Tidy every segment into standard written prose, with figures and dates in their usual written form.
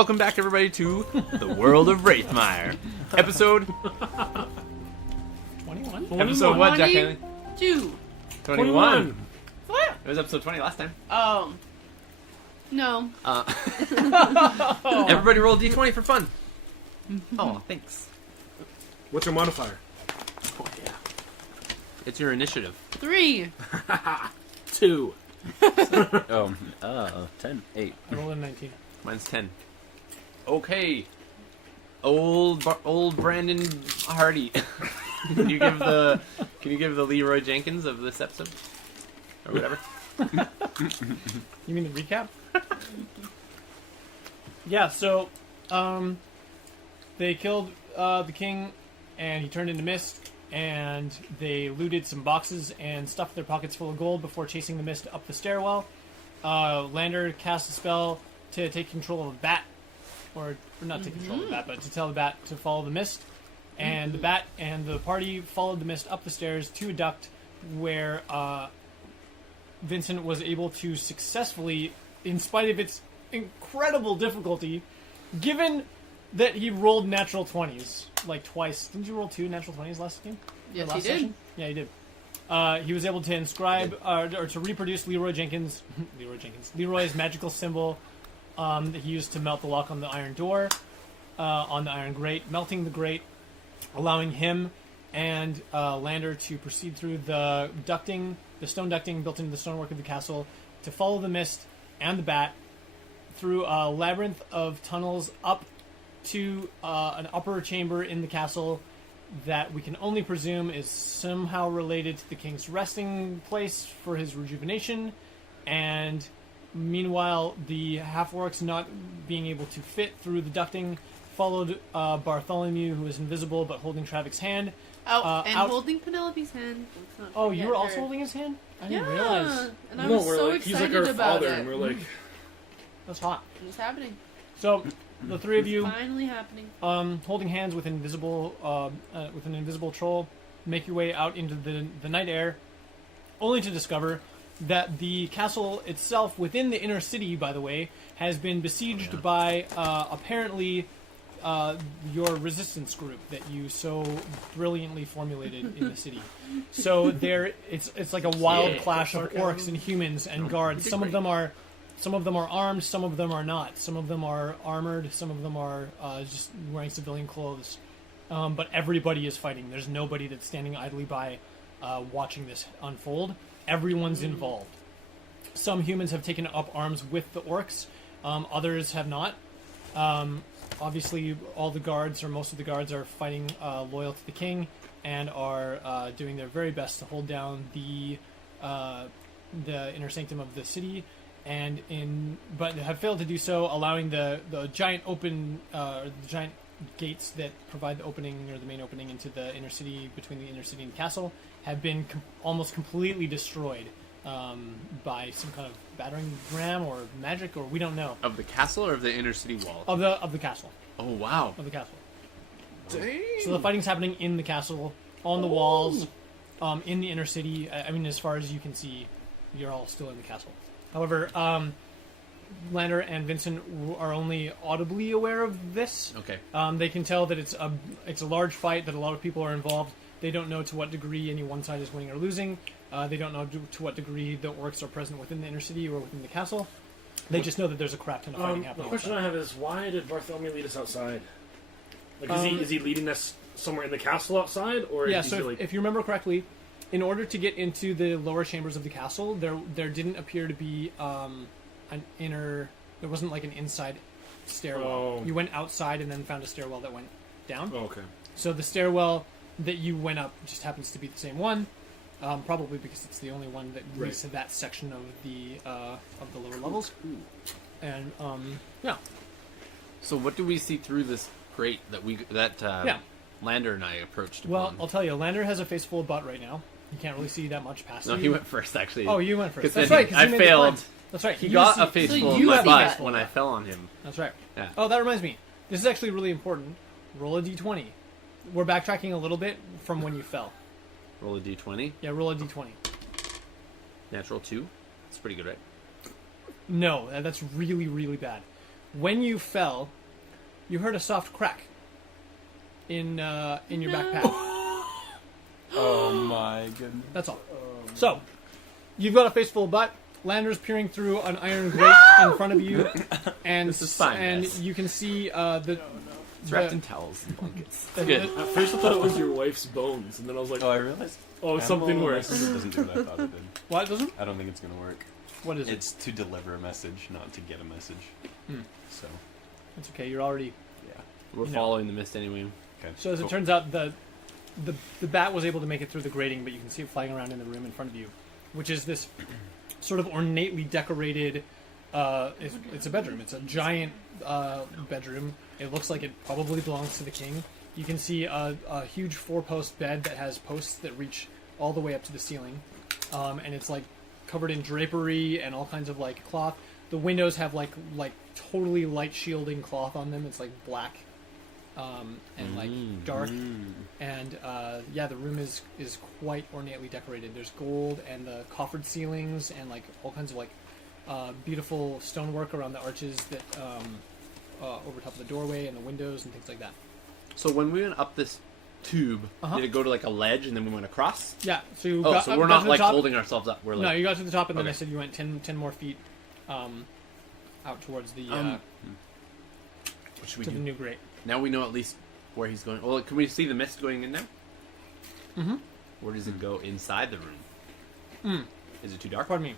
welcome back everybody to the world of Raethmire. Episode 21? Episode what, Jack Haley? 22. 21. What? It was episode 20 last time. Oh. No. Everybody roll D20 for fun. Oh, thanks. What's your modifier? Oh, yeah. It's your initiative. 3. 2. 10, 8. I rolled a 19. Mine's 10. Okay. Old Brandon Hardy. Can you give the Leroy Jenkins of this episode? Or whatever. You mean the recap? Yeah, so they killed the king and he turned into mist, and they looted some boxes and stuffed their pockets full of gold before chasing the mist up the stairwell. Lander cast a spell to take control of a bat, or not take control of the bat, but to tell the bat to follow the mist. And the bat and the party followed the mist up the stairs to a duct where Vincent was able to successfully, in spite of its incredible difficulty, given that he rolled natural 20s like twice. Didn't you roll 2 natural 20s last game? Yes, last he did. session? Yeah, he did. He was able to inscribe or to reproduce Leroy's magical symbol that he used to melt the lock on the iron door, on the iron grate, melting the grate, allowing him and Lander to proceed through the ducting, the stone ducting built into the stonework of the castle, to follow the mist and the bat through a labyrinth of tunnels up to an upper chamber in the castle that we can only presume is somehow related to the king's resting place for his rejuvenation. And meanwhile, the half-orcs, not being able to fit through the ducting, followed Bartholomew, who was invisible but holding Travik's hand. Oh, and out. holding Penelope's hand. Let's not Oh, you forget were her. also holding his hand? I Yeah. didn't realize. And I was so he's excited like our about father, it. and we're like, that's hot. It's happening. So, the three of you, Finally happening. holding hands with an invisible troll, make your way out into the night air, only to discover that the castle itself, within the inner city, by the way, has been besieged by apparently your resistance group that you so brilliantly formulated in the city. So it's like a wild clash of orcs and humans and guards. Some of them are armed, some of them are not. Some of them are armored, some of them are just wearing civilian clothes. But everybody is fighting. There's nobody that's standing idly by watching this unfold. Everyone's involved. Some humans have taken up arms with the orcs. Others have not. Obviously, all the guards, or most of the guards, are fighting loyal to the king and are doing their very best to hold down the inner sanctum of the city, but have failed to do so, allowing the giant the giant gates that provide the opening, or the main opening into the inner city, between the inner city and the castle, have been almost completely destroyed by some kind of battering ram or magic, or we don't know. Of the castle or of the inner city wall? Of the castle. Oh, wow. Of the castle. Dang. So the fighting's happening in the castle, on the walls, in the inner city. I mean, as far as you can see, you're all still in the castle. However, Lander and Vincent are only audibly aware of this. Okay. They can tell that it's a large fight, that a lot of people are involved. They don't know to what degree any one side is winning or losing. They don't know to what degree the orcs are present within the inner city or within the castle. They just know that there's a crap ton of fighting The happening. question I have is, why did Bartholomew lead us outside? Like, is he leading us somewhere in the castle outside, or Yeah, is he so like... if you remember correctly, in order to get into the lower chambers of the castle, there didn't appear to be an inner... There wasn't like an inside stairwell. Oh. You went outside and then found a stairwell that went down. Oh, okay. So the stairwell that you went up just happens to be the same one, probably because it's the only one that leads to that section of the lower levels. And yeah. So what do we see through this grate that Lander and I approached Well, upon? I'll tell you, Lander has a face full of butt right now. You can't really see that much past No, you. he went first, actually. Oh, you went first. 'Cause That's then right. 'Cause I you made the failed. climb. That's right. He You got see- a face So full of you my see butt that. when I fell on him. That's right. Yeah. Oh, that reminds me. This is actually really important. Roll a d20. We're backtracking a little bit from when you fell. Roll a d20. Yeah, roll a d20. Natural 2. That's pretty good, right? No, that's really, really bad. When you fell, you heard a soft crack in your backpack. Oh my goodness. That's all. So, you've got a face full of butt. Lander's peering through an iron grate in front of you, and This is fine, and guys. you can see It's wrapped in towels and blankets. the- Good. At first I thought it was your wife's bones, and then I was like, Oh, I realized. oh, it's something Animal worse. message doesn't do what I thought it did. What doesn't? I don't think it's gonna work. What is It's to deliver a message, not to get a message. Hmm. So, it? It's okay. You're already. yeah. We're No. following the mist anyway. Okay. So as it cool. turns out, the bat was able to make it through the grating, but you can see it flying around in the room in front of you, which is this sort of ornately decorated. It's a bedroom. It's a giant bedroom. It looks like it probably belongs to the king. You can see a huge 4-post bed that has posts that reach all the way up to the ceiling, and it's like covered in drapery and all kinds of like cloth. The windows have like totally light shielding cloth on them. It's like black and like dark. And yeah, the room is quite ornately decorated. There's gold and the coffered ceilings and like all kinds of like beautiful stonework around the arches that over top of the doorway and the windows and things like that. So when we went up this tube, Uh-huh. did it go to like a ledge and then we went across? Yeah, so you Oh, got, so we're got not to the like top. holding ourselves up. We're like No, you got to the top and then I Okay. said you went 10 more feet out towards the what should we to the do? new grate. Now we know at least where he's going. Well, can we see the mist going in now? Mm-hmm. Where does it go inside the room? Is it too dark? Pardon me.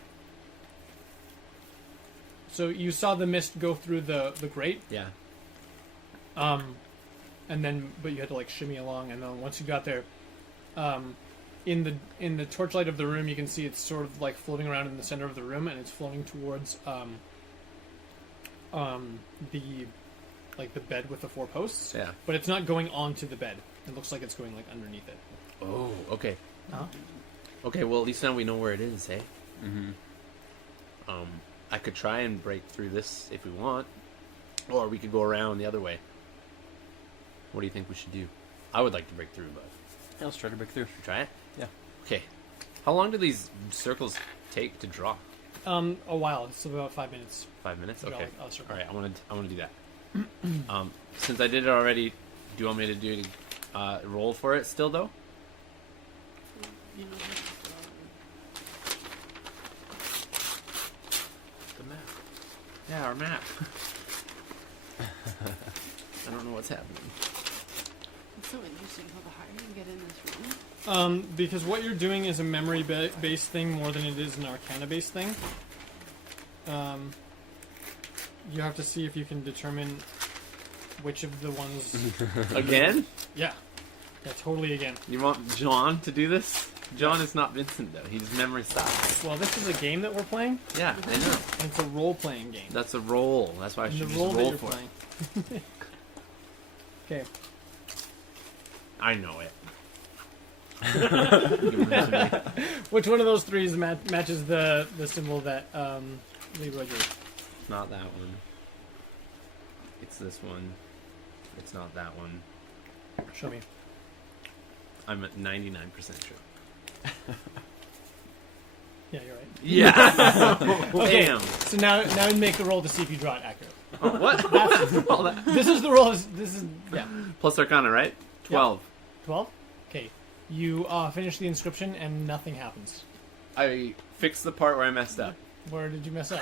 So you saw the mist go through the grate, Yeah. and then but you had to like shimmy along, and then once you got there, in the torchlight of the room, you can see it's sort of like floating around in the center of the room, and it's floating towards the bed with the 4 posts. Yeah. But it's not going onto the bed. It looks like it's going like underneath it. Oh, okay. Uh-huh. Okay, well at least now we know where it is, eh? Mm-hmm. I could try and break through this if we want, or we could go around the other way. What do you think we should do? I would like to break through, but Yeah, let's try to break through. should we try it? Yeah. Okay. How long do these circles take to draw? A while. It's about 5 minutes. 5 minutes. Draw Okay. a circle. All right. I want to do that. Since I did it already, do you want me to do roll for it still though? You know, The map. Yeah, our map. I don't know what's happening. it's so interesting how the higher you get in this room. Because what you're doing is a memory-based thing more than it is an arcana-based thing. You have to see if you can determine which of the ones... Again? Yeah, totally again. You want John to do this? John is not Vincent though. He's memory style. Well, this is a game that we're playing, Yeah, I know. and it's a role-playing game. That's a roll. That's why I And should the just role that roll you're for playing. it. Okay. I know it. Give it to me. Which one of those three matches the symbol that Leroy drew? It's not that one. It's this one. It's not that one. Show me. I'm at 99% sure. Yeah, you're right. Yeah. Okay. Damn. So now you make the roll to see if you draw it accurate. Oh, what? All that. This is the roll. This is yeah. Plus Arcana, right? 12. 12? Okay. You finish the inscription and nothing happens. I fixed the part where I messed up. Where did you mess up?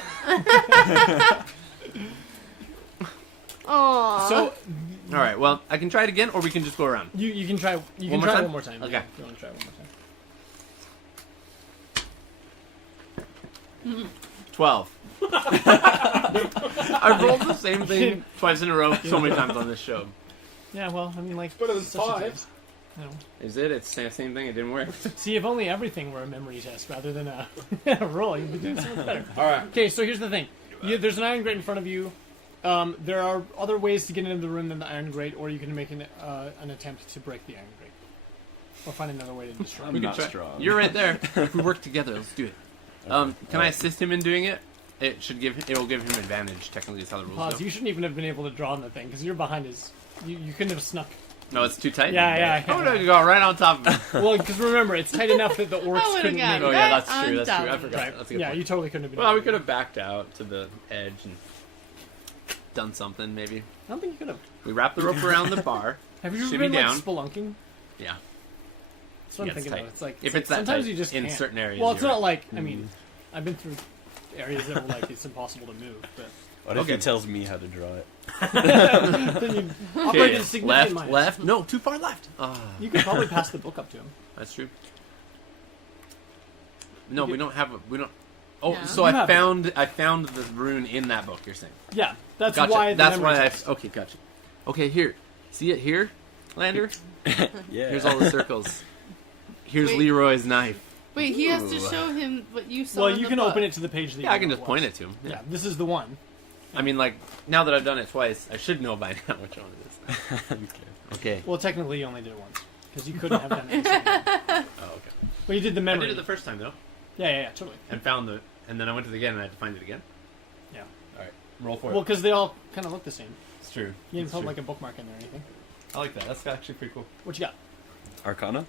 Aww. So All right. Well, I can try it again, or we can just go around. you can try One more try time? one more time. Okay. Yeah, if you want to try one more time. 12. I've rolled the same thing twice in a row so many times on this show. Yeah, well, I mean, like Better than such a 5. thing. You know. Is it? It's the same thing. It didn't work. See, if only everything were a memory test rather than a roll, you'd be doing so much better. Alright. Okay, so here's the thing. There's an iron grate in front of you. There are other ways to get into the room than the iron grate, or you can make an attempt to break the iron grate. Or find another way to destroy it. I'm We can not try. strong. You're right there. If we work together, let's do it. Can I assist him in doing it? It will give him advantage. Technically, is how the rules Pause. go. You shouldn't even have been able to draw on the thing, because you're behind his... You couldn't have snuck. No, it's too tight. Yeah. Oh no, you got right on top of it. Well, because remember, it's tight enough that the orcs I would've couldn't gotten make Oh it. yeah, Right that's true. on That's true. I top. forgot. Right. That's a good Yeah, point. you totally couldn't have been Well, able we to could do have backed out to the edge and done something, maybe. I don't think you could have. We wrap the rope around the bar. Have you ever Shimmy been down. like spelunking? Yeah. That's what Yeah, I'm it's thinking tight. about. It's like If it's that sometimes tight you just in can't. certain areas, Well, it's you're not right. like I mean, I've been through areas that were like it's impossible to move, but What if Okay. he tells me how to draw it? then you operate at a significant left, minus. left. No, too far left. Ah, You could probably pass the book up to him. that's true. No, You we get- don't have. We don't. Oh, Yeah. so You I have found the rune in that book. You're saying? Yeah, that's Gotcha. why. The That's memory why I. text. Okay, gotcha. Okay, here. See it here, Lander? Yeah. Here's all the circles. Here's Wait. Leroy's knife. Wait, he has to Ooh. show him what you saw. Well, in you the can book. open it to the page that Yeah, I you can know just it point was. it to him. Yeah, Yeah. this is the one. I mean, like now that I've done it twice, I should know by now which one it is. Okay. Okay. Well, technically, you only did it once because you couldn't have done it. the second time. Oh, okay. But you did the I memory. did it the first time though, Yeah, totally. and found the, and then I went to the again and I had to find it again. Yeah. All right, roll for Well, it. because they all kind of look the same. It's true. You didn't It's put true. like a bookmark in there or anything. I like that. That's actually pretty cool. What you got? Arcana?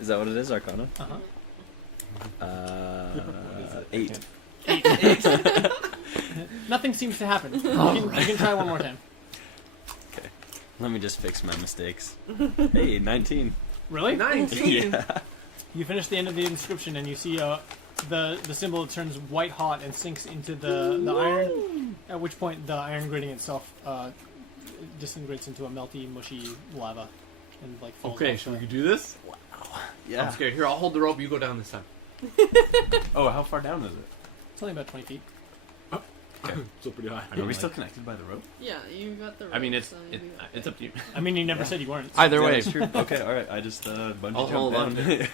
Is that what it is, Arcana? Uh huh. What is it? 8. Nothing seems to happen. You can try one more time. Let me just fix my mistakes. Hey, 19. Really? 19. Yeah. You finish the end of the inscription and you see the symbol turns white hot and sinks into the iron. At which point the iron grating itself disintegrates into a melty, mushy lava and like falls Okay, off so we the- could do this. Yeah. I'm scared. Here, I'll hold the rope. You go down this time. Oh, how far down is it? It's only about 20 feet. Still pretty high. Are we still connected by the rope? Yeah, you got the. I mean, rope, it's so it, you got it's up to you. I mean, you never said you weren't. Either Yeah, way, that's true. Okay, all right. I just bungee I'll jump hold on down.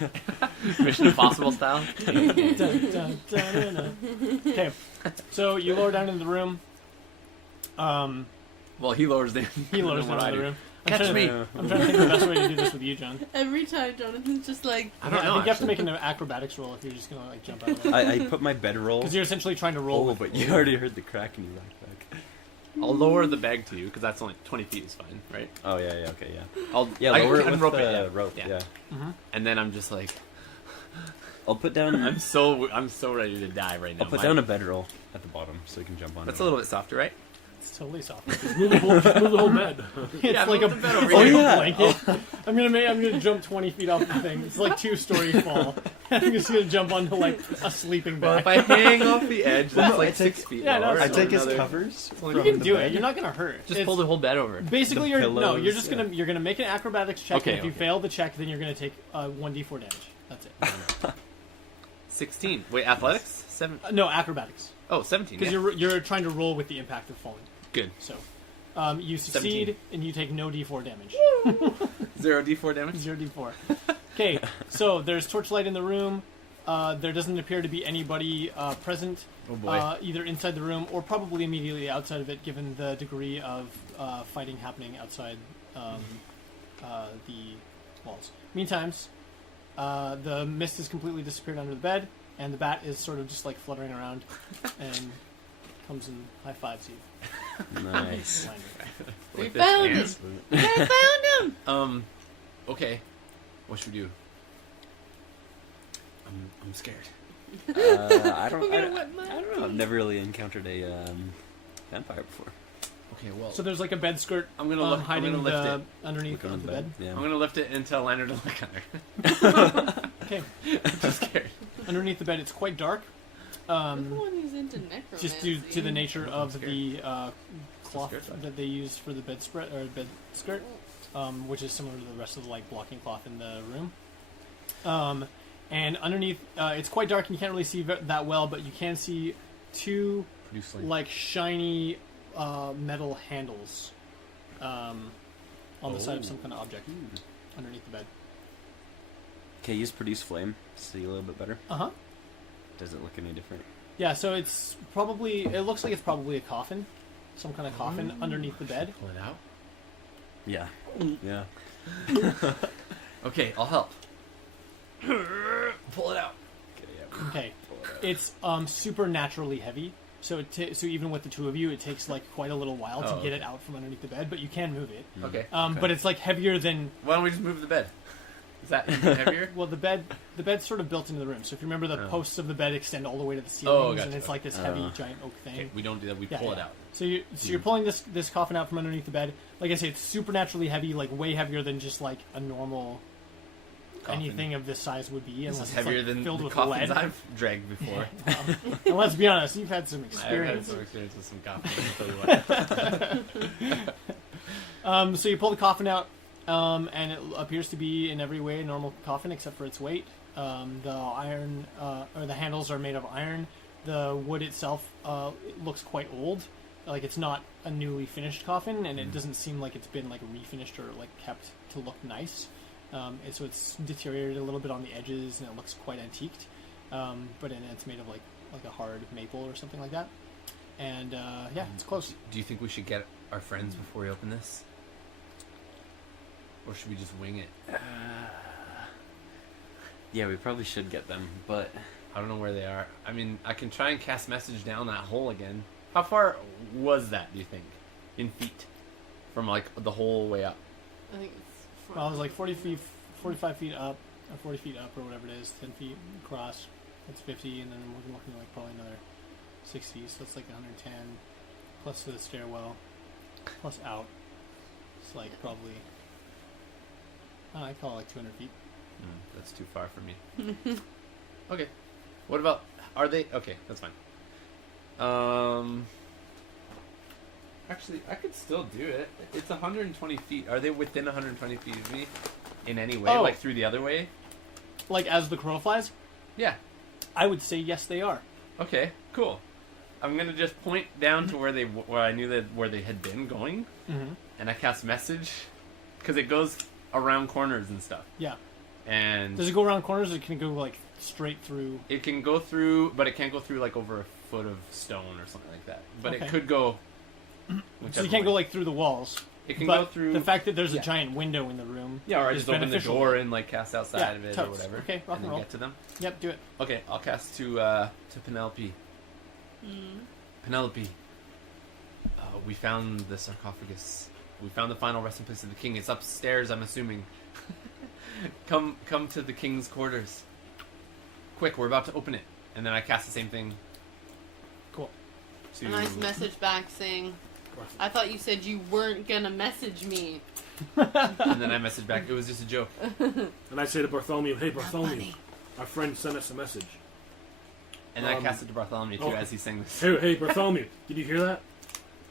Mission Impossible style. Dun, dun, dun, dun, dun. Okay, so you lower down into the room. Well, he lowers down. He lowers What down I into the do. room. Catch trying me. To, I'm trying to think of the best way to do this with you, John. Every time Jonathan's just like, I don't I know. think you have to actually. make an acrobatics roll if you're just gonna like jump out of it. I put my bedroll. Because you're essentially trying to roll. Oh, with but you already heard the crack in your backpack. I'll lower the bag to you because that's only 20 feet is fine, right? Oh, yeah, okay, yeah. I'll Yeah, I lower it can with rope the it, yeah. rope, Yeah. yeah. Mhm. And then I'm just like, I'll put down I'm so ready to die right now. I'll put down a bedroll at the bottom so you can jump on That's it. a little bit softer, right? It's totally soft. Move the whole bed. It's Yeah, like move a the bed over oh, here. yeah. blanket. I'm gonna jump 20 feet off the thing. It's like 2-story fall. I'm just gonna jump onto like a sleeping Well, bag. if I hang off the edge, that's no, like I take- 6 feet. yeah, no, lower, I I so take his another- covers. You from can the do bed. it. You're not gonna hurt. Just It's- pull the whole bed over. Basically, the you're pillows, just gonna make an acrobatics check. Okay, and if you okay. fail the check, then you're gonna take 1d4 damage. That's it. 16. Wait, athletics? 7. No acrobatics, Oh, 17. because Yeah. you're trying to roll with the impact of falling. Good. So you succeed 17. and you take no d4 damage. 0 d4 damage? 0d4. Okay, so there's torchlight in the room. There doesn't appear to be anybody present, Oh boy. either inside the room or probably immediately outside of it, given the degree of fighting happening outside the walls. Meantime, the mist has completely disappeared under the bed, and the bat is sort of just like fluttering around and comes and high fives you. Nice. we With this found hand. him. I found him. Okay. What should we do? I'm scared. I don't We're gonna I wet mud. don't know. I've never really encountered a vampire before. Okay, well, So there's like a bed skirt I'm gonna I'm hiding gonna lift it. underneath Look of on the bed. Yeah. I'm gonna lift it and tell Leonard to look under. Okay, I'm just scared. underneath the bed, it's quite dark. Everyone who's into necromancy. Just due to the nature of scared. the cloth scared. that they use for the bed spread or bed skirt, which is similar to the rest of the like blocking cloth in the room. And underneath, it's quite dark and you can't really see that well, but you can see two Produce like shiny metal handles on the side of some kind of object underneath the bed. Okay, use produce flame. See a little bit better. Uh huh. Does it look any different? Yeah, so it's probably it looks like it's probably a coffin, some kind of coffin underneath the bed. Pull it out. Yeah. Yeah. Okay, I'll help. Pull it out. Okay, yeah. Okay, it's supernaturally heavy. So so even with the two of you, it takes like quite a little while to Oh, get okay. it out from underneath the bed, but you can move it. Okay. But it's like heavier than Why don't we just move the bed? Is that even heavier? Well, the bed's sort of built into the room. So if you remember, the Oh. posts of the bed extend all the way to the ceilings, gotcha. and it's like this heavy giant oak thing. Okay, we don't do that. We Yeah, pull it yeah. out. So you're pulling this coffin out from underneath the bed. Like I say, it's supernaturally heavy, like way heavier than just like a normal Coffin. anything of this size would be. This Unless is it's, heavier like, than filled the with coffins lead. I've dragged before. And let's be honest, you've had some I've had experience. some experience with some coffins. I'll tell you what. So you pull the coffin out, and it appears to be in every way a normal coffin except for its weight. The iron or the handles are made of iron. The wood itself it looks quite old, like it's not a newly finished coffin, and it doesn't seem like it's been like refinished or like kept to look nice. So it's deteriorated a little bit on the edges, and it looks quite antiqued. But it's made of like a hard maple or something like that. And yeah, it's close. Do you think we should get our friends before we open this? Or should we just wing it? Yeah, we probably should get them, but I don't know where they are. I mean, I can try and cast message down that hole again. How far was that, do you think? In feet? From, like, the whole way up? I think it's. Well, it was like 45 feet up, or 40 feet up, or whatever it is. 10 feet across. That's 50, and then we're looking at like probably another 60, so it's like 110 plus the stairwell plus out. It's like probably I call it like 200 feet. That's too far for me. Okay. What about... Are they... Okay, that's fine. Actually, I could still do it. It's 120 feet. Are they within 120 feet of me? In any way? Oh. Like, through the other way? Like as the crow flies, Yeah. I would say yes, they are. Okay, cool. I'm gonna just point down to where I knew where they had been going, Mm-hmm. and I cast message, because it goes around corners and stuff. Yeah. And Does it go around corners, or can it go like straight through? it can go through, but it can't go through like over a foot of stone or something like that. But Okay. it could go. So you can't go like through the walls. It can but go through. the fact that there's yeah. a giant window in the room. Yeah, or I is just open the beneficial. door and like cast outside Yeah, of it or totes. whatever. Okay, rock and then roll. get to them. Yep, do it. Okay, I'll cast to Penelope. Penelope, we found the sarcophagus. We found the final resting place of the king. It's upstairs, I'm assuming. Come to the king's quarters. Quick, we're about to open it. And then I cast the same thing. Cool. To... A nice message back saying, I thought you said you weren't gonna message me. And then I message back, it was just a joke. And I say to Bartholomew, "Hey, Bartholomew, funny. our friend sent us a message. And then I cast it to Bartholomew too oh. as he sang this. Hey, Bartholomew, did you hear that?"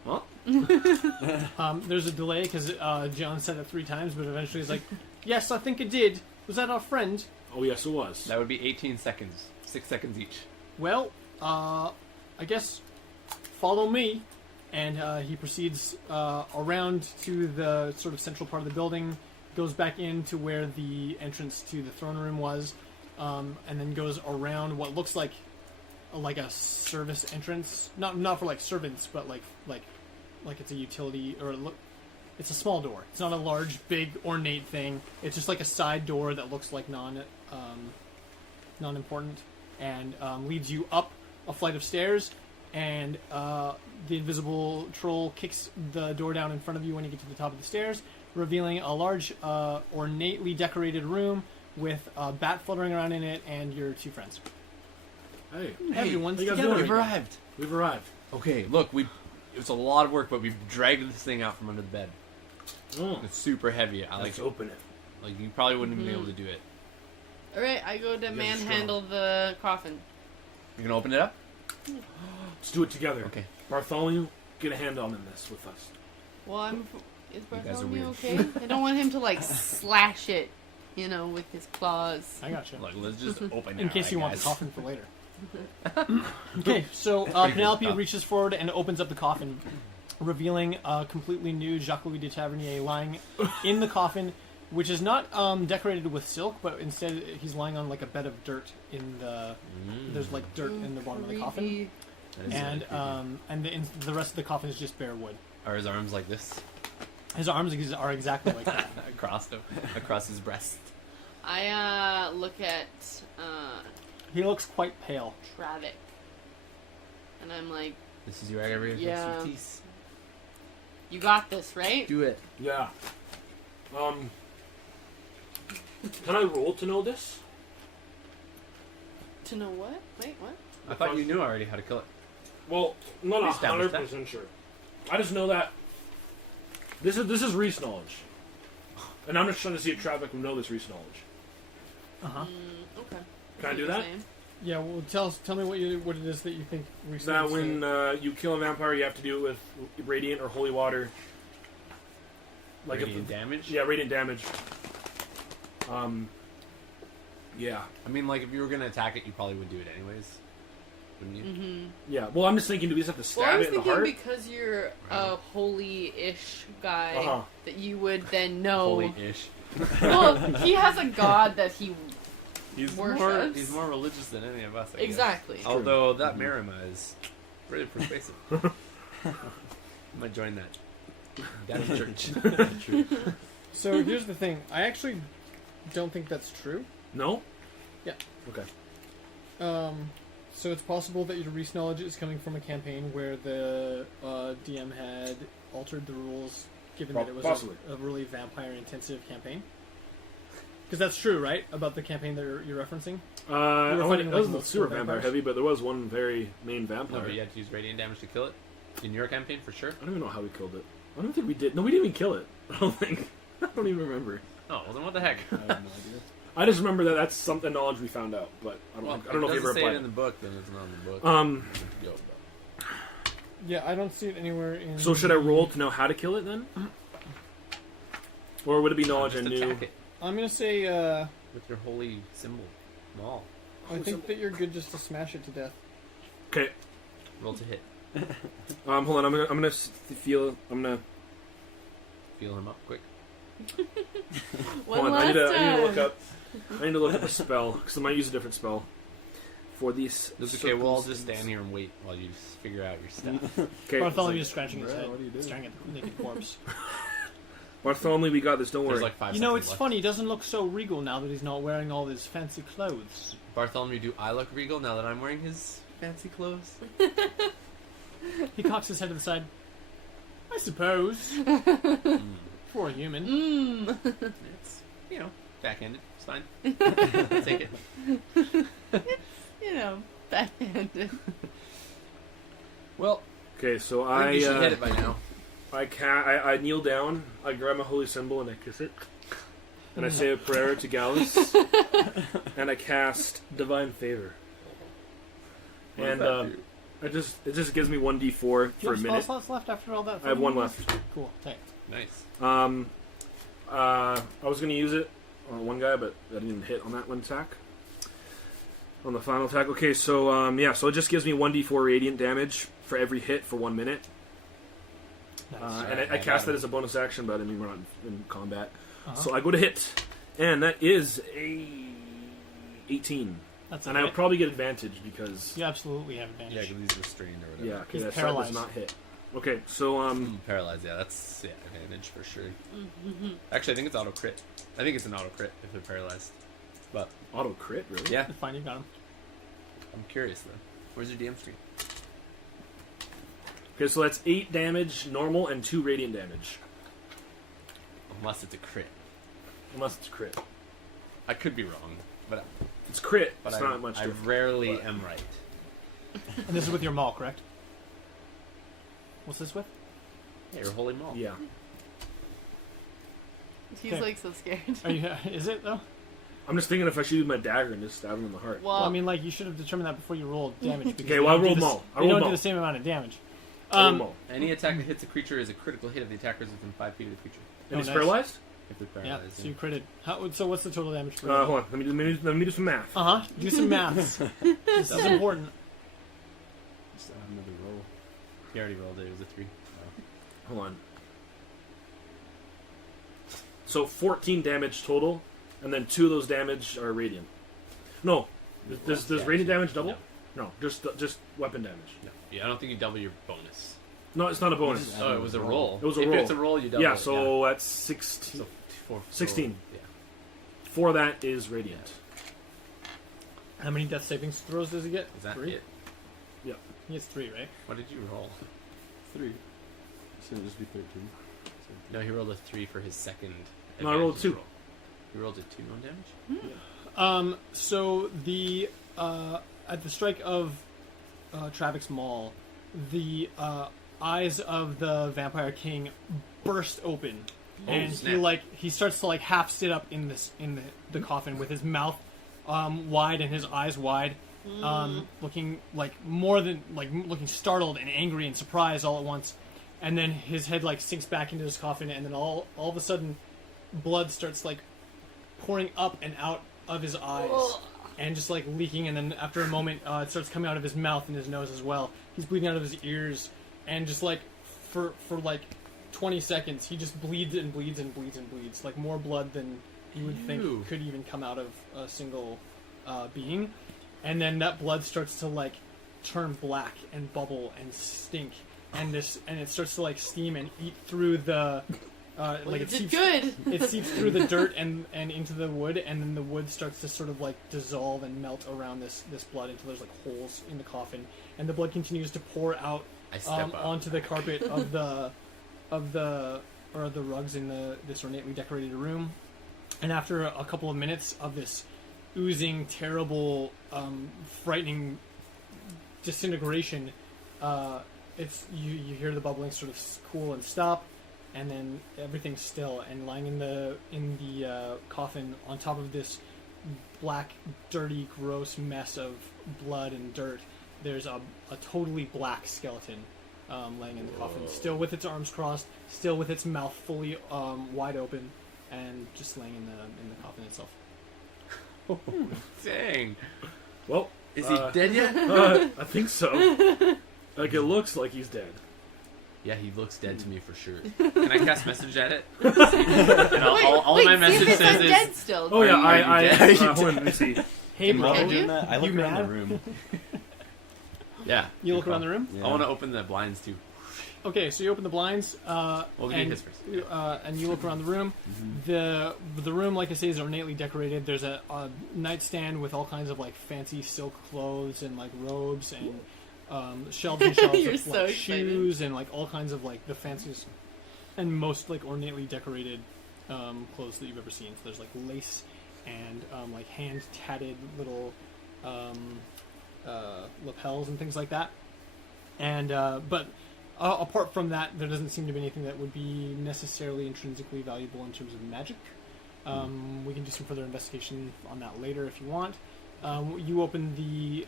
Well, There's a delay because John said it 3 times, but eventually he's like, "Yes, I think it did. Was that our friend?" Oh, yes, it was. that would be 18 seconds. 6 seconds each. Well, I guess follow me. And he proceeds around to the sort of central part of the building, goes back into where the entrance to the throne room was, and then goes around what looks like a service entrance. Not for like servants, but like it's a utility or it's a small door. It's not a large, big, ornate thing. It's just like a side door that looks like non-important, and leads you up a flight of stairs. And the invisible troll kicks the door down in front of you when you get to the top of the stairs, revealing a large, ornately decorated room with a bat fluttering around in it and your 2 friends. Hey, Everyone's how you guys together. doing? We've arrived. We've arrived. Okay, look, it was a lot of work, but we've dragged this thing out from under the bed. Oh, It's super heavy. let's open it. Like you probably wouldn't have been able to do it. Alright, I go to guys are manhandle the coffin. You're gonna open it up? Let's do it together. Okay. Bartholomew, get a hand on this with us. Well, is guys are Bartholomew weird. okay? I don't want him to like slash it, with his claws. I gotcha. Like let's just open it. In case you want guys. the coffin for later. Okay, so Penelope reaches forward and opens up the coffin, revealing a completely new Jacques-Louis de Tavernier lying in the coffin, which is not decorated with silk, but instead he's lying on like a bed of dirt in the. There's like dirt in the bottom of the coffin, Creepy. That is and really creepy. the rest of the coffin is just bare wood. Are his arms like this? His arms are exactly like that. across his breast. I look at He looks quite pale. Travic, and I'm like, This is your area of Yeah. expertise. "You got this, right?" Do it. Yeah. Can I roll to know this? To know what? Wait, what? I thought you knew already how to kill it. Well, I'm not We established 100% sure. I just know that this is Reese knowledge, and I'm just trying to see if Traffic will know this Reese knowledge. Uh-huh. Okay. Can I do What that? you're saying. Yeah, well, tell me what it is that you think recently. That when you kill a vampire, you have to do it with radiant or holy water. Like Radiant damage? Yeah, radiant damage. Yeah. I mean, like, if you were going to attack it, you probably would do it anyways. Wouldn't you? Mm-hmm. Yeah. Well, I'm just thinking, do we just have to Well, I stab was it in the thinking heart? because you're a holy-ish guy, Uh-huh. that you would then know. Holy-ish. Well, he has a god that he He's worships. he's more religious than any of us, I guess. Exactly. Although that Marima is really persuasive. I might join that. That church. So here's the thing. I actually don't think that's true. No. Yeah. Okay. So it's possible that your Reese knowledge is coming from a campaign where the DM had altered the rules, given that it was Possibly. a really vampire-intensive campaign. Because that's true, right? About the campaign that you're referencing? I fighting, it like, wasn't multiple super vampire vampires? heavy, but there was one very main No, vampire. but you had to use radiant damage to kill it. In your campaign, for sure. I don't even know how we killed it. I don't think we did. No, we didn't even kill it. I don't think. I don't even remember. Oh, well then what the heck? I have no idea. I just remember that that's something knowledge we found out, but I don't. Well, I don't know if you ever say it applied in the book, then it's not in the book. it. Yo, Yeah, I don't see it anywhere in... So should I roll to know how to kill it then, or would it be knowledge just I knew? attack it I'm going to say, with your holy symbol. Maul. I think that you're good just to smash it to death. Okay. Roll to hit. Hold on. I'm gonna feel. I'm gonna. Feel him up quick. One Hold on. I last need to time. look up. I need to look up a spell because I might use a different spell for these. It's okay, we'll all just stand here and wait while you figure out your stuff. Okay. Bartholomew's scratching his Bro, head, what are you doing? staring at the naked corpse. Bartholomew, we got this. Don't There's worry. like 5 You know, seconds it's left. funny, he doesn't look so regal now that he's not wearing all his fancy clothes. Bartholomew, do I look regal now that I'm wearing his fancy clothes? He cocks his head to the side. I suppose. For a human. Mmm. It's, backhanded. It's fine. I'll take it. You know, backhanded. Well, Okay, so I think I you should hit it by now. I kneel down. I grab my holy symbol and I kiss it. And I say a prayer to Gallus. And I cast Divine Favor. What does And that do? it just gives me 1d4 Do you for a have spell minute. slots left after all that? I have one left. Cool, thanks. Nice. I was gonna use it on one guy, but I didn't even hit on that one attack. On the final attack. Okay, so so it just gives me 1d4 radiant damage for every hit for 1 minute. Nice. And I cast that as a bonus action, but I mean we're not in combat. Uh-huh. So I go to hit, and that is a 18. That's And a I'll hit. probably get advantage because You absolutely have Yeah, advantage. because he's restrained or whatever. yeah, okay, He's that side paralyzed. does not hit. Okay, so Paralyzed, yeah, that's advantage for sure. Actually, I think it's auto crit. I think it's an auto crit if they're paralyzed. But auto crit really? yeah, Fine, you got him. I'm curious though. Where's your DM screen? Okay, so that's 8 damage normal and 2 radiant damage, Unless it's a crit. unless it's crit. I could be wrong, but It's crit. It's I, not much I different. rarely but- am right. And this is with your maul, correct? What's this with? Yeah, your holy maul. Yeah. He's Okay. like so scared. Are you, is it, though? I'm just thinking if I should use my dagger and just stab him in the heart. Well, Well, I mean, like, you should have determined that before you rolled damage. Because Okay, they well, I don't do rolled the s- maul. I They rolled don't do maul. the same amount of damage. Any attack that hits a creature is a critical hit if the attacker is within 5 feet of the creature. And he's nice. paralyzed? If they're Yeah, paralyzed. so you critted. So what's the total damage for Hold on. Let me do some math. Uh-huh. Do some maths. This is important. Just add another roll. He already rolled it. It was a 3. Hold on. So 14 damage total, and then 2 of those damage are radiant. No. Does radiant damage double? No, just weapon damage. No. Yeah, I don't think you double your bonus. No, it's not a bonus. Just Oh, it was a roll. It was a if roll. it's a roll, you double Yeah, it. so that's 16. So 16. Yeah. 4 of that is radiant. How many death saving throws does he get? Is that 3? it? He gets 3, right? What did you roll? 3. Shouldn't it just be 13? No, he rolled a 3 for his second. No, I rolled advantage 2. roll. You rolled a 2 no damage? So the at the strike of Travik's Maul, the eyes of the Vampire King burst open, and snap. he starts to like half sit up in the coffin with his mouth wide and his eyes wide, looking looking startled and angry and surprised all at once, and then his head like sinks back into his coffin, and then all of a sudden, blood starts like pouring up and out of his eyes. And just like leaking, and then after a moment, it starts coming out of his mouth and his nose as well. He's bleeding out of his ears, and just like for like 20 seconds, he just bleeds and bleeds and bleeds and bleeds, like more blood than you would think could even come out of a single being. And then that blood starts to like turn black and bubble and stink, and it starts to like steam and eat through the. It seeps through the dirt and into the wood, and then the wood starts to sort of like dissolve and melt around this blood until there's like holes in the coffin, and the blood continues to pour out onto the carpet of the rugs in this ornately decorated room. And after a couple of minutes of this oozing, terrible, frightening disintegration, you hear the bubbling sort of cool and stop. And then everything's still, and lying in the coffin on top of this black, dirty, gross mess of blood and dirt, there's a totally black skeleton laying in the coffin, still with its arms crossed, still with its mouth fully wide open, and just laying in the coffin itself. Dang. Well, Is he dead yet? I think so. Like, it looks like he's dead. Yeah, he looks dead to me for sure. Can I cast message at it? And all my message see if says it's dead is, still. Oh yeah, Are you dead? hold on, let me see. Hey, And bro. while they're Can doing you? that, I look You around mad? the room. yeah. You look around the room? Yeah. I want to open the blinds too. Okay, so you open the blinds, We'll do and, his first. And you look around the room. The room, like I say, is ornately decorated. There's a nightstand with all kinds of like fancy silk clothes and like robes and shelves and shelves You're of so like, excited. shoes and like all kinds of like the fanciest and most like ornately decorated clothes that you've ever seen. So there's like lace and like hand tatted little lapels and things like that. And but apart from that, there doesn't seem to be anything that would be necessarily intrinsically valuable in terms of magic. We can do some further investigation on that later if you want. You open the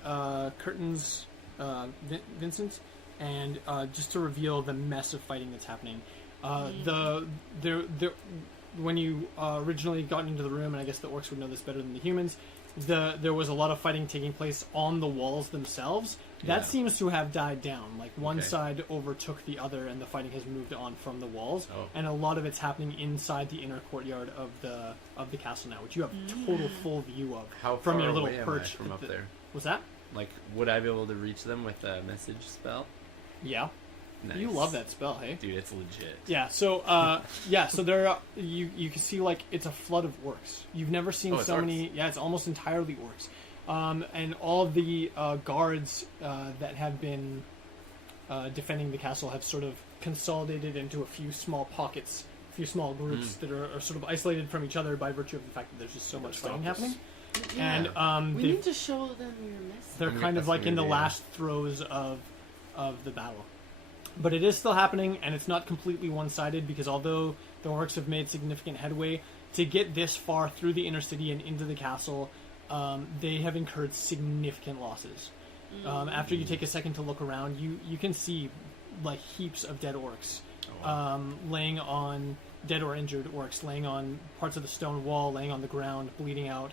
curtains, Vincent, and just to reveal the mess of fighting that's happening. When you originally got into the room, and I guess the orcs would know this better than the humans, there was a lot of fighting taking place on the walls themselves. That Yeah. seems to have died down. Like one Okay. side overtook the other, and the fighting has moved on from the walls. Oh. And a lot of it's happening inside the inner courtyard of the castle now, which you have total full view of How from far your little away perch am I from at up the- there? Was that? Like, would I be able to reach them with a message spell? Yeah. Nice. You love that spell, hey? Dude, it's legit. Yeah. So so there are, you can see like it's a flood of orcs. You've never seen Oh, it's so orcs. many. Yeah, it's almost entirely orcs. And all of the guards that have been defending the castle have sort of consolidated into a few small pockets, a few small groups that are sort of isolated from each other by virtue of the fact that there's just so much fighting happening. Yeah. And we need to show them your message. they're I'm kind of like in the yeah. last throes of the battle. But it is still happening, and it's not completely one-sided, because although the orcs have made significant headway, to get this far through the inner city and into the castle, they have incurred significant losses. After you take a second to look around, you can see like heaps of dead orcs laying on dead or injured orcs, laying on parts of the stone wall, laying on the ground, bleeding out.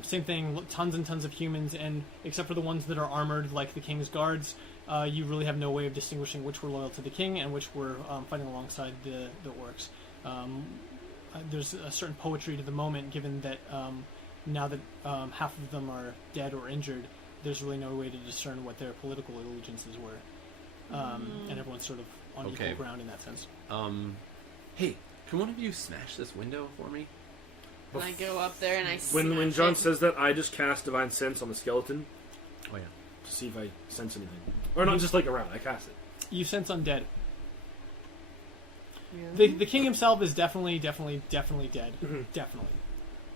Same thing, tons and tons of humans, and except for the ones that are armored like the king's guards, you really have no way of distinguishing which were loyal to the king and which were fighting alongside the orcs. There's a certain poetry to the moment, given that now that half of them are dead or injured, there's really no way to discern what their political allegiances were. And everyone's sort of on equal ground in that sense. Hey, can one of you smash this window for me? And I go up there and I When smash John it. says that, I just cast Divine Sense on the skeleton Oh yeah. to see if I sense anything. Or not just like around, I cast it. You sense undead. Yeah. The king himself is definitely dead. Mhm. Definitely.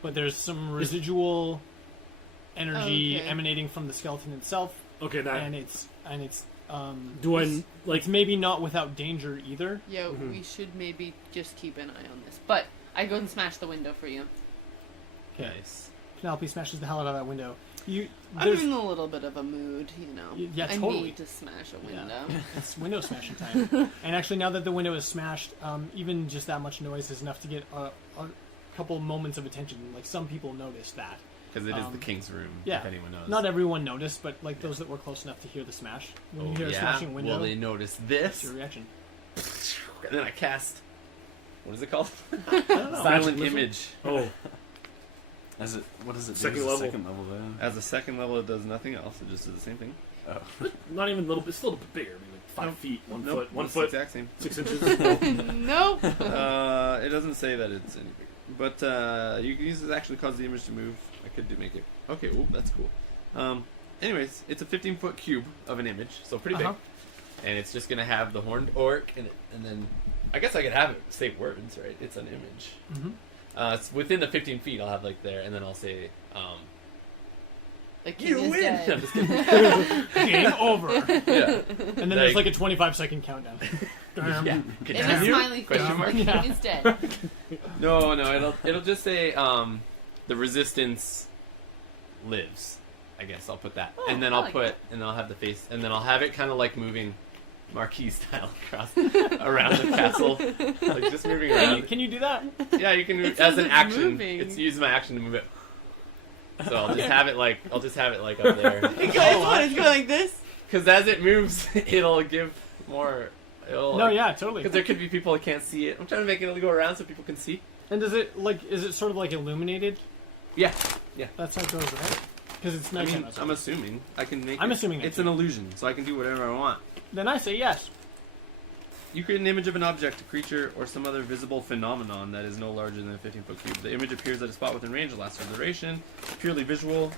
but there's some residual energy Okay. emanating from the skeleton itself, Okay, that. and it's Do I like? it's maybe not without danger either. Yeah, we should maybe just keep an eye on this. But I go and smash the window for you. Nice. Penelope smashes the hell out of that window. I'm in a little bit of a mood, you know. Yeah, I totally. need to smash a Yeah. window. It's window smashing time. And actually, now that the window is smashed, even just that much noise is enough to get a couple moments of attention. Like, some people notice that. Because it is the Um, king's room, yeah. if anyone knows. Not everyone noticed, but like those that were close enough to hear the smash. When you hear a smashing window, Will they notice what's this? your reaction? And then I cast... What is it called? I don't know. Silent Missile? image. Oh, What does it do? Second as a level. Second level then? As a second level, it does nothing else. It just does the same thing. Oh. not even a little bit. Still a little bit bigger. I mean, like 5 feet, 1 Nope, foot, 1 it's foot, the exact same. 6 inches. Nope. It doesn't say that it's any bigger. But you can use this action to cause the image to move. I could make it. Okay, ooh, that's cool. Anyways, it's a 15-foot cube of an image, so pretty big. And it's just going to have the horned orc in it. And then I guess I could have it say words, right? It's an image. Mhm. It's within the 15 feet I'll have like there. And then I'll say, The king you is win! dead. I'm just kidding. Game over. Yeah. And then there's like a 25-second countdown. Yeah. In a Continue? smiley face. Question mark? The king Yeah. is dead. No, it'll just say the resistance lives. I guess I'll put that, Oh, and then I I'll like put, that. and then I'll have the face, and then I'll have it kind of like moving, marquee style across around the castle, like just moving around. Can you do that? Yeah, you can It as says an it's action. moving. It's use my action to move it. So I'll just have it like up there, You guys want to go like this? because as it moves, it'll give more. No, yeah, totally. Because there could be people that can't see it. I'm trying to make it go around so people can see. And is it sort of like illuminated? Yeah. That's how it goes, right? Because it's I nighttime mean, outside. I'm assuming I can make. I'm it. assuming that it's too. an illusion, so I can do whatever I want. Then I say yes. You create an image of an object, a creature, or some other visible phenomenon that is no larger than a 15-foot cube. The image appears at a spot within range, lasts for duration, purely visual.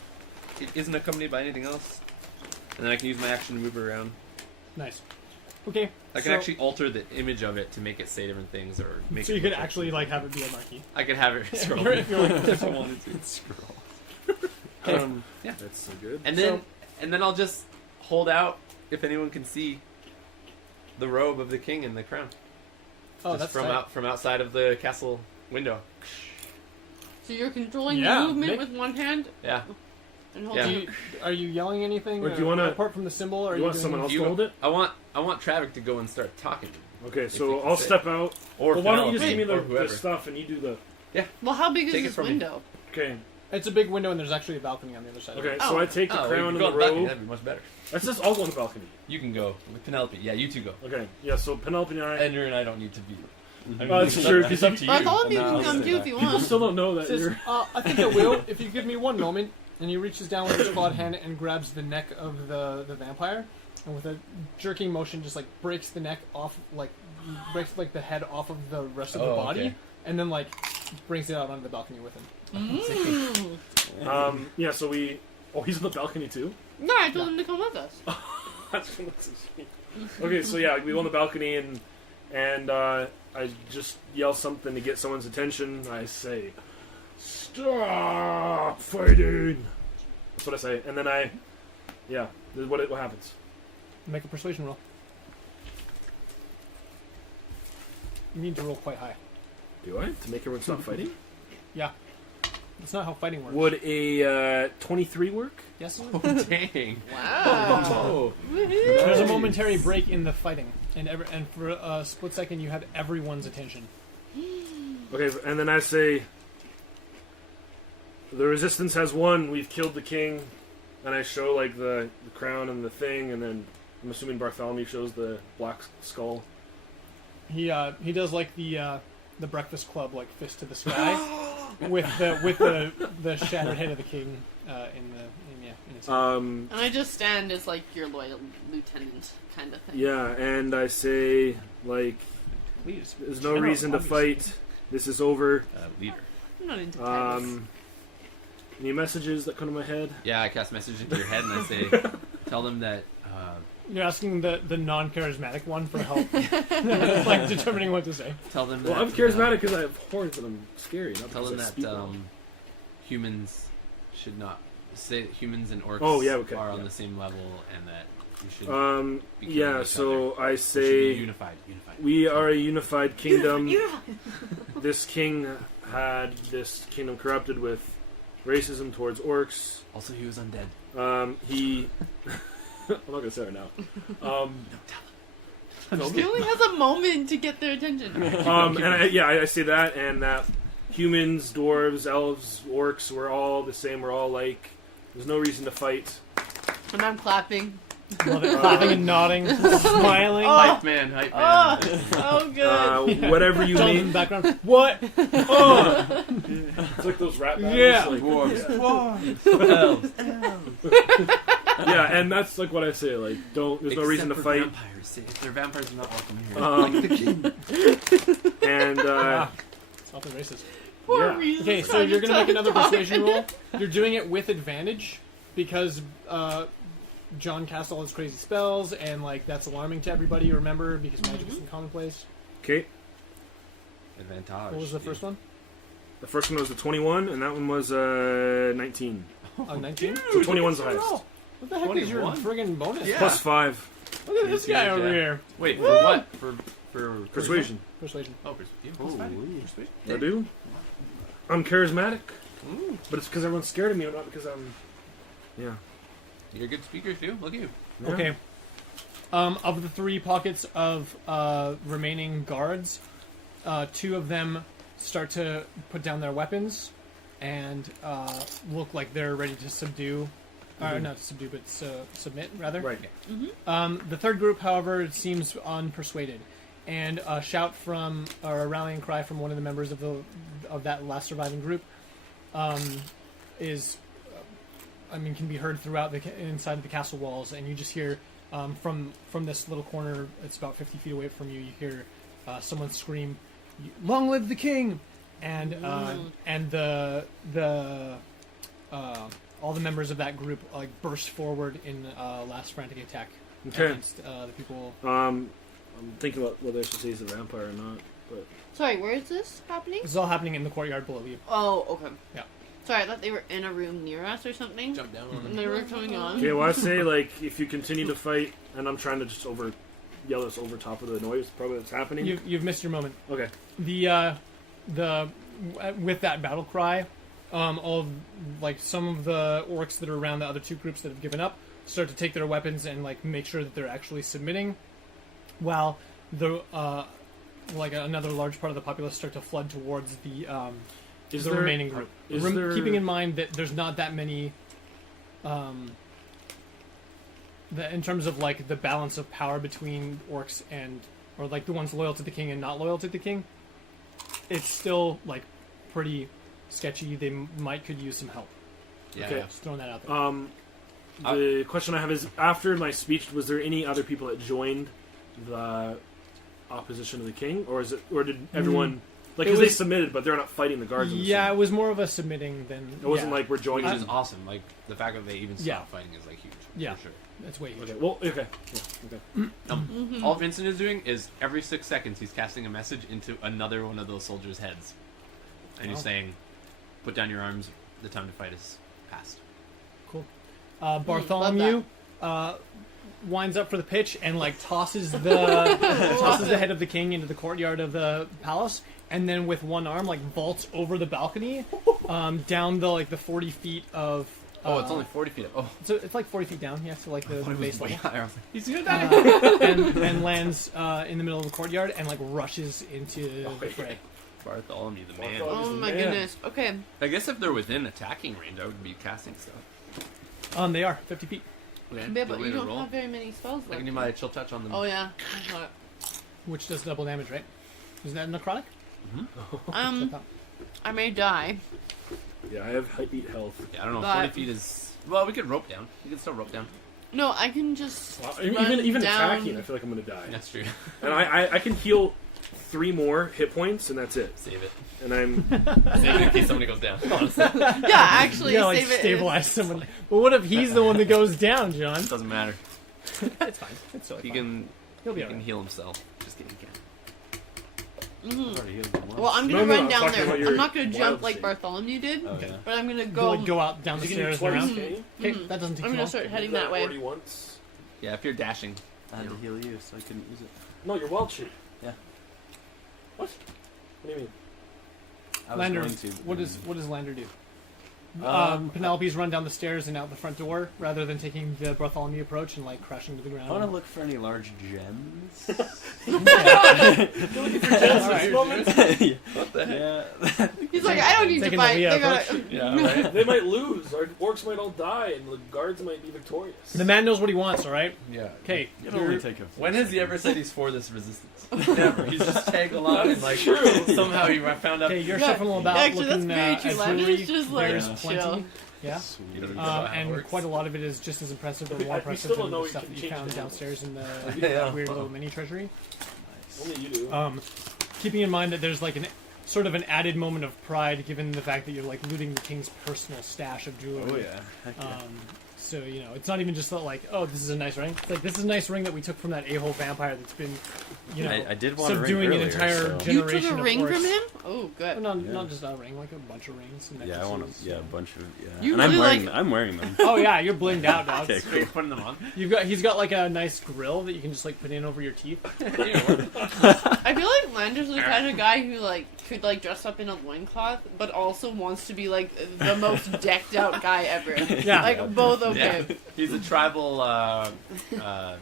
It isn't accompanied by anything else. And then I can use my action to move it around. Nice. Okay. I can actually alter the image of it to make it say different things, or make. So it you could look actually like have it be a marquee. I could have it scroll If you're like- if I wanted to. Scroll. Yeah. That's so good. And then I'll just hold out if anyone can see the robe of the king and the crown. Oh, Just that's tight. from outside of the castle window. So you're controlling Yeah, the movement make- with one hand Yeah. and Yeah. holding. Are you yelling anything? Or do you wanna- apart from the symbol? Or are You want doing someone else You- to hold it? I want Travic to go and start talking. Okay, you so can I'll say. step out. Or Well, why don't you just Penelope, give me or the whoever. stuff and you do the. Well, how big is Take it this from me. window? Okay. It's a big window, and there's actually a balcony on the other side. Okay, Oh. so I take the Oh, crown you and can the go on the balcony, robe. that'd be much better. Let's just all go on the balcony. You can go with Penelope. Yeah, you two go. Okay, yeah, so Penelope and I. Andrew and I don't need to be. I mean, That's it's true, up- 'cause It's up to you. Well, all of you No, can I'll come stay too back. if you People want. still don't know that Says, you're. I think I will if you give me one moment. And he reaches down with his clawed hand and grabs the neck of the vampire, and with a jerking motion, just like breaks the neck off, like breaks like the head off of the rest of the Oh, body, okay. and then like brings it out onto the balcony with him. Yeah, so we. Oh, he's on the balcony too? No, I told him to come with us. That's so sweet. Okay, so yeah, we go on the balcony and I just yell something to get someone's attention. I say, "Stop fighting!" That's what I say, and then yeah, this is what happens. Make a persuasion roll. You need to roll quite high. Do I to make everyone stop fighting? Yeah, that's not how fighting works. Would a 23 work? Yes. Oh, dang. Wow. Oh. There's a Nice. momentary break in the fighting, and for a split second, you have everyone's attention. Okay, and then I say, "The resistance has won. We've killed the king." And I show like the crown and the thing, and then I'm assuming Bartholomew shows the black skull. He does like the Breakfast Club, like fist to the sky, with the shattered head of the king in his hand. And I just stand as like your loyal lieutenant kind of thing. Yeah, and I say like, Please. "There's no General, reason to obviously. fight. This is over." Leader. I'm not into titles. Any messages that come to my head? Yeah, I cast message into your head and I say, tell them that. You're asking the non-charismatic one for help, like determining what to say. Tell them Well, that. I'm charismatic because I have horns and I'm scary. Not Tell because them I that speak well. humans should not say that humans and orcs Oh, yeah, okay, are on yeah. the same level, and that you should be killing Yeah, each so other. I We should say be unified. we are a unified kingdom. Unified. This king had this kingdom corrupted with racism towards orcs. Also, he was undead. He. I'm not gonna say it now. He only has a moment to get their attention. I say that, and that humans, dwarves, elves, orcs, we're all the same. We're all like. There's no reason to fight. And I'm clapping. Love it. Clapping and nodding, smiling. Hype man, hype man. Oh, so good. Whatever you John in the mean. background. What? Oh, It's like those rap battles. Yeah. Like, Elves. yeah, and that's like what I say. Like, don't. There's no reason to Except for fight. Vampires. If they're vampires, they're not welcome here. Like the king. And stop the racist. Poor Yeah. Reese Okay, is so trying you're to gonna make talk another about persuasion it. roll. You're doing it with advantage because John cast all his crazy spells, and like that's alarming to everybody. Remember, because magic is commonplace. okay, Advantage. What was the first one? the first one was a 21, and that one was 19. 19. So 21's the highest. What the heck is your 21? friggin' bonus? Yeah. Plus 5 Look at this Huge, guy over yeah. here. Wait, for what? For persuasion. Persuasion. Oh, persuasion. I do. I'm charismatic, but it's because everyone's scared of me, not because I'm. Yeah. You're a good speaker too. Look at you. Yeah. Okay. Of the 3 pockets of remaining guards, 2 of them start to put down their weapons and look like they're ready to subdue. Not to subdue, but submit, rather. Right. The third group, however, seems unpersuaded. And a shout from, or a rallying cry from one of the members of that last surviving group can be heard throughout inside of the castle walls. And you just hear from this little corner, it's about 50 feet away from you, you hear someone scream, "Long live the king!" And all the members of that group like burst forward in last frantic attack against the people. I'm thinking about whether I should say he's a vampire or not. But Sorry, where is this happening? This is all happening in the courtyard below you. Oh, okay. Yeah. Sorry, I thought they were in a room near us or something. Jump down on And they were coming on. okay, well I say like if you continue to fight, and I'm trying to just yell this over top of the noise, probably that's happening. You've missed your moment. Okay. With that battle cry, all of, like some of the orcs that are around the other 2 groups that have given up start to take their weapons and like make sure that they're actually submitting, while the another large part of the populace start to flood towards the remaining group. Keeping in mind that there's not that many. In terms of like the balance of power between orcs or like the ones loyal to the king and not loyal to the king, it's still like pretty sketchy. They could use some help. Yeah. Okay. Yeah. Just throwing that out there. The question I have is, after my speech, was there any other people that joined the opposition of the king, or did everyone It because they was- submitted, but they're not fighting the guards? in the Yeah, city. it was more of a submitting than. It wasn't yeah. like we're Which joining. is awesome. Like the fact that they even stopped Yeah. fighting is like huge. Yeah. For sure. That's way huge. Okay. Well. Okay. Yeah, okay. All Vincent is doing is every 6 seconds he's casting a message into another one of those soldiers' heads, and he's Wow. saying, "Put down your arms. The time to fight is past." Bartholomew winds up for the pitch and like tosses the head of the king into the courtyard of the palace, and then with one arm like vaults over the balcony down the 40 feet of. Oh, it's only 40 feet up. Oh, So it's like 40 feet down. Yeah, so like the I thought it base was way level. higher. I was like, he's gonna die. And lands in the middle of the courtyard and like rushes into the fray. Bartholomew, the man. Oh my Man. goodness. Okay. I guess if they're within attacking range, I would be casting stuff. They are 50 feet. Okay. Yeah, but good way you to don't roll. have very many spells I left. can do my chill touch on them. Oh yeah. I thought Which does double damage, right? Isn't that necrotic? it. I may die. Yeah, I have heat health. Yeah, I don't know. But- 40 feet is. Well, we could rope down. We could still rope down. No, I can just Even down. attacking, I feel like I'm gonna die. That's true. And I can heal 3 more hit points, and that's it. Save it. And I'm Save it in case somebody goes down. Honestly, Yeah, actually, You gotta like save it. stabilize someone. But what if he's the one that goes down, John? it doesn't matter. It's fine. It's totally He fine. can. He'll be He can alright. heal himself. Just kidding. He can't. already healed them once. Well, I'm No, gonna no, run I'm down talking there. about your I'm not gonna jump wild like save. Bartholomew did, Oh, yeah. but I'm gonna Go, go. go out down the You can do stairs and twice, around. can you? Okay, that doesn't take I'm you gonna long. start heading Did that way. already once. Yeah, if you're dashing. I had to heal you, so I couldn't use it. No, you're wild shape. Yeah. What? What do you mean? I was Lander, going to. but what then- does Lander do? Um, Penelope's run down the stairs and out the front door rather than taking the Bartholomew approach and like crashing to the ground. I want to look for any large gems. Alright. What the heck? Yeah. He's like, I don't need to Taking the fight. Leah They gotta. approach. Yeah, right. They might lose. Our orcs might all die, and the guards might be victorious. The man knows what he wants, alright? Yeah. Okay, You can only take a. When has he ever said he's for this resistance? Never. He's just tagged along and like True. somehow he found out. okay, you're Yeah, shuffling about actually, that's looking very at true. Lander's jewelry. just like There's Yeah. plenty. chill. Yeah. You don't Sweet. know how that And works. quite a lot of it is just as impressive or We- more we impressive still than don't know the we stuff can that you change found the downstairs in the Yeah. weird little mini treasury. Only you do. Keeping in mind that there's like an sort of an added moment of pride given the fact that you're like looting the king's personal stash of jewelry. Oh yeah. Heck yeah. So, you know, it's not even just like, oh, this is a nice ring. It's like, this is a nice ring that we took from that a-hole vampire that's been, you know, I did want a ring subduing an earlier, entire so- generation You took a of ring orcs. from him? Oh, Well, good. not, Yeah. not just a ring, like a bunch of rings. And Yeah, I want necklaces. to. Yeah, a bunch of. Yeah. You and I'm really wearing. like- I'm wearing them. Oh, yeah, you're blinged out, dog. Okay, Are you putting them on? He's got like a nice grill that you can just like put in over your teeth. I feel like Lander's the kind of guy who like could like dress up in a loincloth, but also wants to be like the most decked out guy ever. Yeah. Like both okay. Yeah. He's a tribal. What's that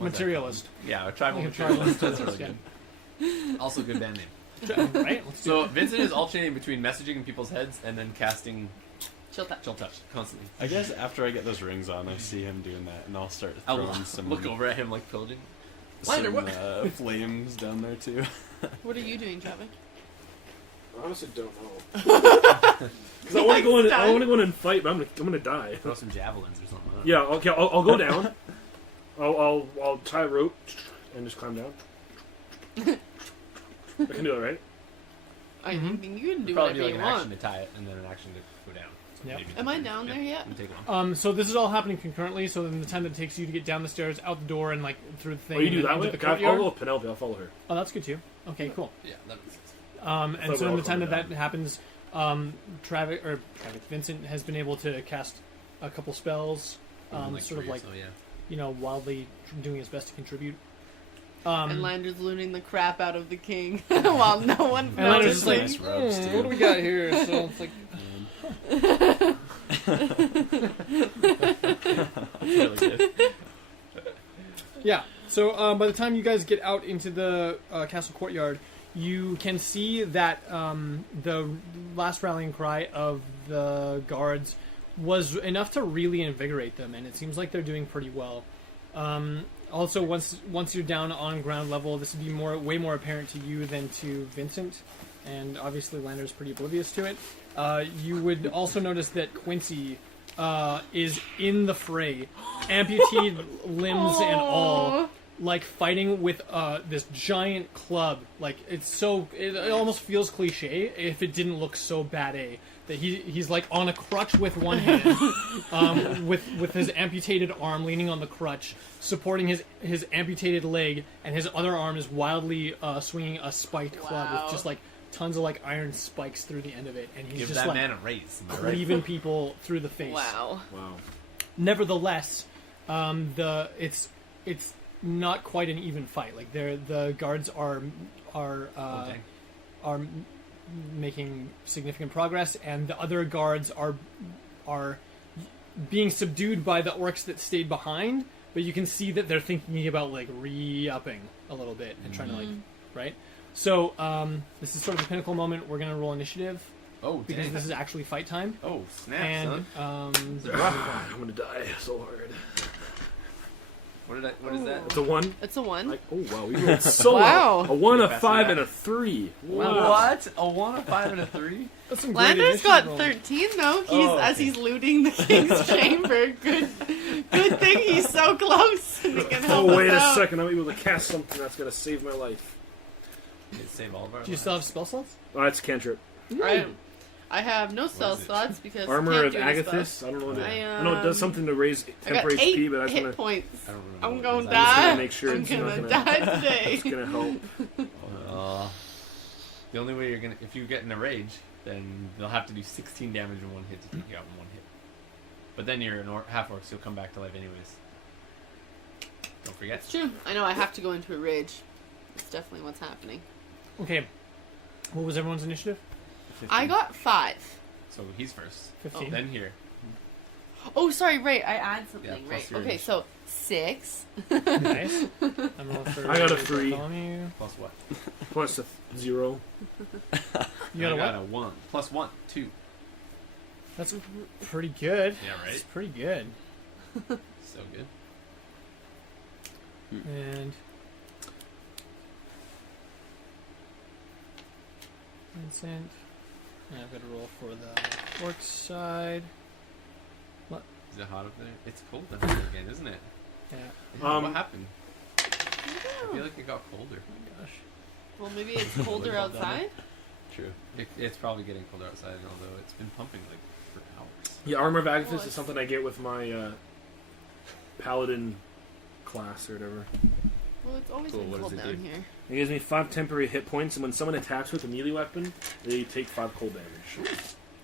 Materialist. called? Yeah, a tribal Like a materialist. tribal That's really materialist, good. Also, good band name. Right? Let's do So it. Vincent is alternating between messaging in people's heads and then casting Chill touch. chill touch constantly. I guess after I get those rings on, I see him doing that, and I'll start I'll throwing some. look over at him like pillaging. some Lander, what? flames down there too. What are you doing, Trevor? I honestly don't know. Because I want to go in. I Stunned. want to go in and fight, but I'm gonna die. Throw some javelins or something. I don't Yeah. Okay. I'll go down. I'll tie a rope and just climb down. I can do it, right? I Mhm. think you can do Probably do whatever like you an want. action to tie it and then an action to go down. Yep. Maybe Am I take- down there yet? and take one. So this is all happening concurrently. So in the time that it takes you to get down the stairs, out the door, and like through the thing, Oh, you do and that into way? the Okay, I'll courtyard. go with Penelope. I'll follow her. Oh, that's good too. Okay, cool. Yeah, that makes sense. And thought so we in all the time that covered that happens, Vincent has been able to cast a couple spells, Like sort of three or like so, yeah. you know, wildly doing his best to contribute. And Lander's looting the crap out of the king while no one And Lander's notices. just like, Nice robes, too. what do we got here? So it's like, That's really good. yeah. So by the time you guys get out into the castle courtyard, you can see that the last rallying cry of the guards was enough to really invigorate them, and it seems like they're doing pretty well. Also, once you're down on ground level, this would be way more apparent to you than to Vincent, and obviously Lander's pretty oblivious to it. You would also notice that Quincy is in the fray, amputated limbs and all, like fighting with this giant club. Like it almost feels cliche if it didn't look so bad that he's like on a crutch with one hand, with his amputated arm leaning on the crutch, supporting his amputated leg, and his other arm is wildly swinging a spiked club Wow. with just like tons of like iron spikes through the end of it, and he's Give just that like man a raise. Am I right? cleaving people through the face. Wow. Wow. Nevertheless, it's not quite an even fight. Like the guards are dang. are making significant progress, and the other guards are being subdued by the orcs that stayed behind. But you can see that they're thinking about like re-upping a little bit and trying to like right. So this is sort of a pinnacle moment. We're gonna roll initiative Oh, because dang. this is actually fight time. Oh, snap, And son. I'm gonna die so hard. What is that? It's a 1. It's a 1. Like, oh wow, we rolled so Wow. well. A 1, a Faster 5, than and a 3. What? A 1, a 5, and a 3? That's some great Lander's initiative got rolls. 13 though. He's Oh, as okay. he's looting the king's chamber. Good thing he's so close. He can help Oh us wait a out. second, I'm able to cast something that's gonna save my life. Save all of our Do you still have spell slots? Oh, that's cantrip. I have no spell is it? slots because Armor can't of do any spells. Agathis. I don't know what it I, is. I know it does something to raise I got temporary 8 HP, but that's hit gonna, points. I don't remember. I'm what going it to was. just die. gonna make sure I'm it's not gonna gonna- die today. it's gonna help. The only way you're gonna, if you get in a rage, then they'll have to do 16 damage in one hit to take you out in one hit. But then you're an half orc, so you'll come back to life anyways. Don't forget. It's true. I know I have to go into a rage. It's definitely what's happening. Okay. What was everyone's initiative? 15. I got 5. So he's first. 15. Then here. Oh, sorry, right. I add something, Yeah, plus right. your Okay, initiative. so 6. Nice. I'm rolling for I got a 3. Bartholomew. Plus what? Plus a 0. You got a I got what? a 1. Plus 1. 2. That's pretty good. Yeah, right? That's pretty good. So good. And Vincent. And I've got to roll for the orc side. Is it hot up there? It's cold down there again, isn't it? Yeah. Yeah, what happened? I feel like it got colder. Oh my gosh. Well, maybe it's colder Well done. outside. True. It's probably getting colder outside, although it's been pumping like for hours. Yeah, Armor of Agathis it's- is something I get with my Paladin class or whatever. Well, it's always Cool, been what cold does it down do? here. It gives me 5 temporary hit points, and when someone attacks with a melee weapon, they take 5 cold damage.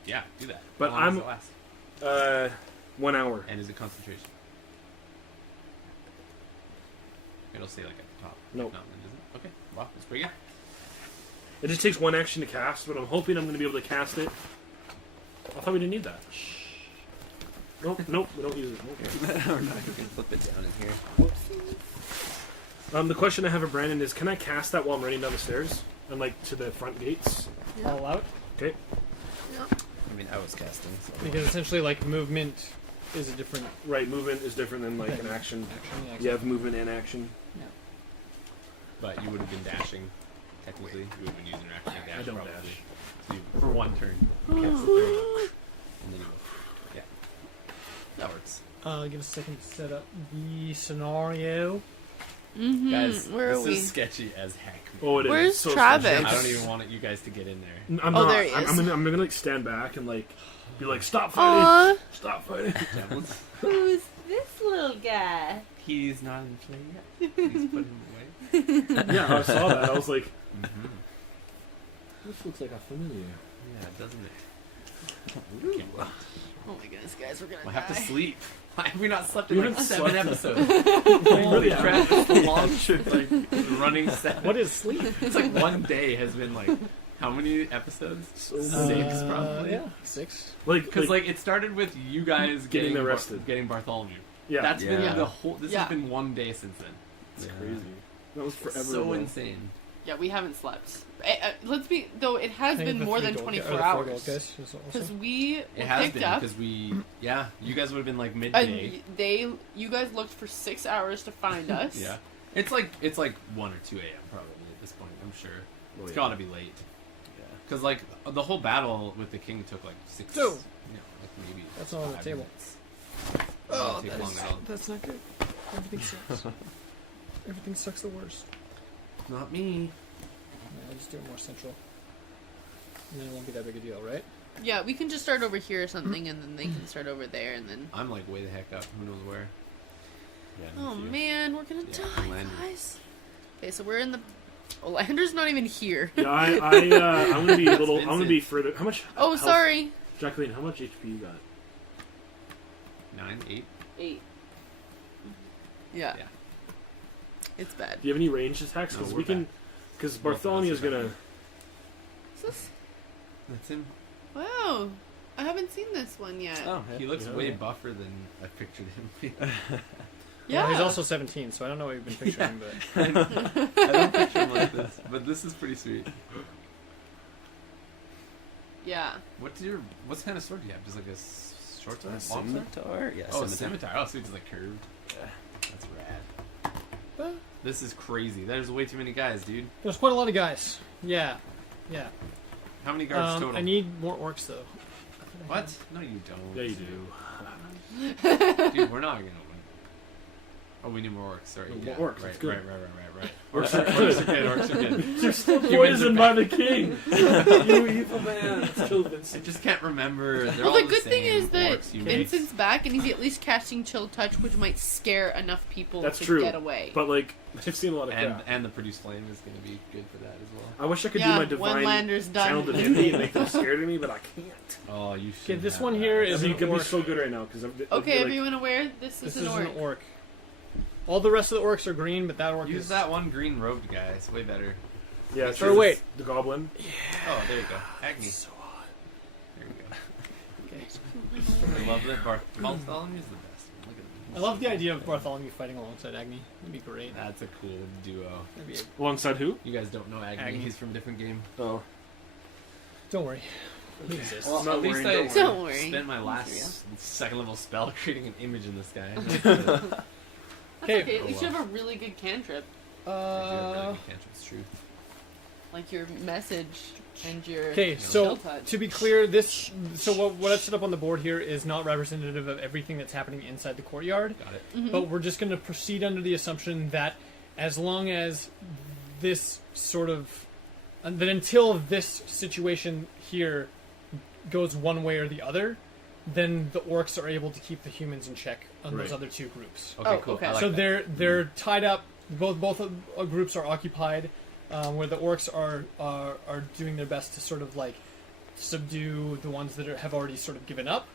Yeah, do that. But How long I'm- does it last? 1 hour. And is it concentration? It'll say like at the top. Nope. If not, then it isn't. Okay. Wow, that's pretty good. It just takes 1 action to cast, but I'm hoping I'm going to be able to cast it. I thought we didn't need that. Nope, nope, we don't use it. Okay. Or not, you can flip it down in here. The question I have for Brandon is, can I cast that while I'm running down the stairs? And like to the front gates? All out? Okay. I mean, I was casting. So. Because essentially, like, movement is a different Right, movement is different than like an action. action. Yeah, You have movement and action. But you would have been dashing. Technically, you would have been using your action to dash. I don't probably. dash. So you, for one turn, you cast the thing, and then you go. Yeah. That works. Give us a second to set up the scenario. Mm-hmm. Guys, Where this are we? is sketchy as heck. Oh, it is. Where's It's so Travis? sketchy. I don't even want you guys to get in there. I'm Oh, not. there he I'm, is. I'm gonna like stand back and like be like, stop fighting! Aw, Stop fighting! Javelins. who's this little guy? He's not in play yet. Please put him away. Yeah, I saw that. I was like, Mm-hmm. this looks like a familiar. Yeah, doesn't it? Can't wait. Oh my goodness, guys, we're gonna We'll die. have to sleep. Why have we not slept We in like haven't 7 slept. episodes? Really Holy haven't. crap, it's the longest like running set. What is sleep? It's like one day has been like how many episodes? So 6 probably. Yeah, 6. Like, Because like it started with you guys Getting getting arrested. getting Bartholomew. yeah, That's been Yeah. the whole. This Yeah. has been one day since then. it's Yeah. crazy. That was forever So ago. insane. Yeah, we haven't slept. Let's be though. It has been more than 24 hours because we It has picked been up. because you guys would have been like And midday. you guys looked for 6 hours to find us. Yeah, it's like 1 or 2 a.m. probably at this point. I'm sure Oh, it's yeah. gotta be late. Yeah. Because like the whole battle with the king took like 6. So- you know, like maybe. That's not on the 5 table. minutes. Oh, take long at all. that's not good. Everything sucks. Everything sucks the worst. Not me. Yeah, I'll just do it more central. And then it won't be that big a deal, right? Yeah, we can just start over here or something, and then they can start over there, and then. I'm like way the heck up. Who knows where? Yeah, Oh if you- man, we're gonna Yeah, die, Landry. guys. Okay, so we're in the. Oh, Lander's not even here. Yeah, I'm gonna be a little. I'm gonna be further. How much? Oh, health- sorry. Jacqueline, how much HP you got? 9, 8. 8. Yeah. Yeah. It's bad. Do you have any ranged attacks? No, Because we're we can. back. Because Both of us Bartholomew is are back. gonna. Is this? That's him. Wow. I haven't seen this one yet. Oh, He looks Yeah. way buffer than I pictured him. Yeah. Well, he's also 17, so I don't know what you've been picturing, but I don't picture him like this, but this is pretty sweet. Yeah. What kind of sword do you have? Just like a short sword, long sword? Scimitar? Yeah, Oh, scimitar. Oh, so it's like curved. Yeah. That's rad. This is crazy. There's way too many guys, dude. there's quite a lot of guys. Yeah. Yeah. How many guards total? I need more orcs, though. What? No, you don't. Yeah, you do. Dude, we're not gonna win. Oh, we need more orcs. Sorry. More Yeah. orcs, Right, it's good. right. Orcs Orcs are good. Orcs are good. You're still Humans are poisoned by bad. the king. You evil man. Let's kill I Vincent. just can't remember. They're Well, all the good thing same is that orcs you make. Vincent's back and he's at least casting Chill Touch, which might scare enough people That's to true. get away. But like, I've seen a lot of and crap. and the produce flame is going to be good for that as well. I wish I could Yeah, do my when divine Lander's done. channel divinity and make them scared of me, but I can't. Oh, you should. Okay, this have one that. here I is mean, an you can be orc. so good right now because Okay, everyone aware? This This is is an an orc. orc. All the rest of the orcs are green, but that orc Use is... that one green robed guy. It's way better. Yeah, Or wait. the goblin. Oh, there you go. Agni. So hot. There we go. Okay. I love that. Bartholomew's the best. Look at I love the idea of Bartholomew fighting alongside Agni. That'd be great. That's a cool duo. That'd be Alongside who? You guys don't know Agni. Agni. He's from a different game. Oh. Don't worry. He exists. Well, not at least worrying, I don't worry. spent my He's last second level spell creating an image in this guy. That's Okay. okay. At Oh, least you have a really good cantrip. It's true. Like your message and your Okay, so Chill Touch. to be clear, what I've set up on the board here is not representative of everything that's happening inside the courtyard. Got it. Mhm. But we're just going to proceed under the assumption that as long as this sort of that until this situation here goes one way or the other, then the orcs are able to keep the humans in check on those Right. other two groups. Okay, Oh, cool. okay. I like So that. they're tied up. Both groups are occupied, where the orcs are doing their best to sort of like subdue the ones that have already sort of given up.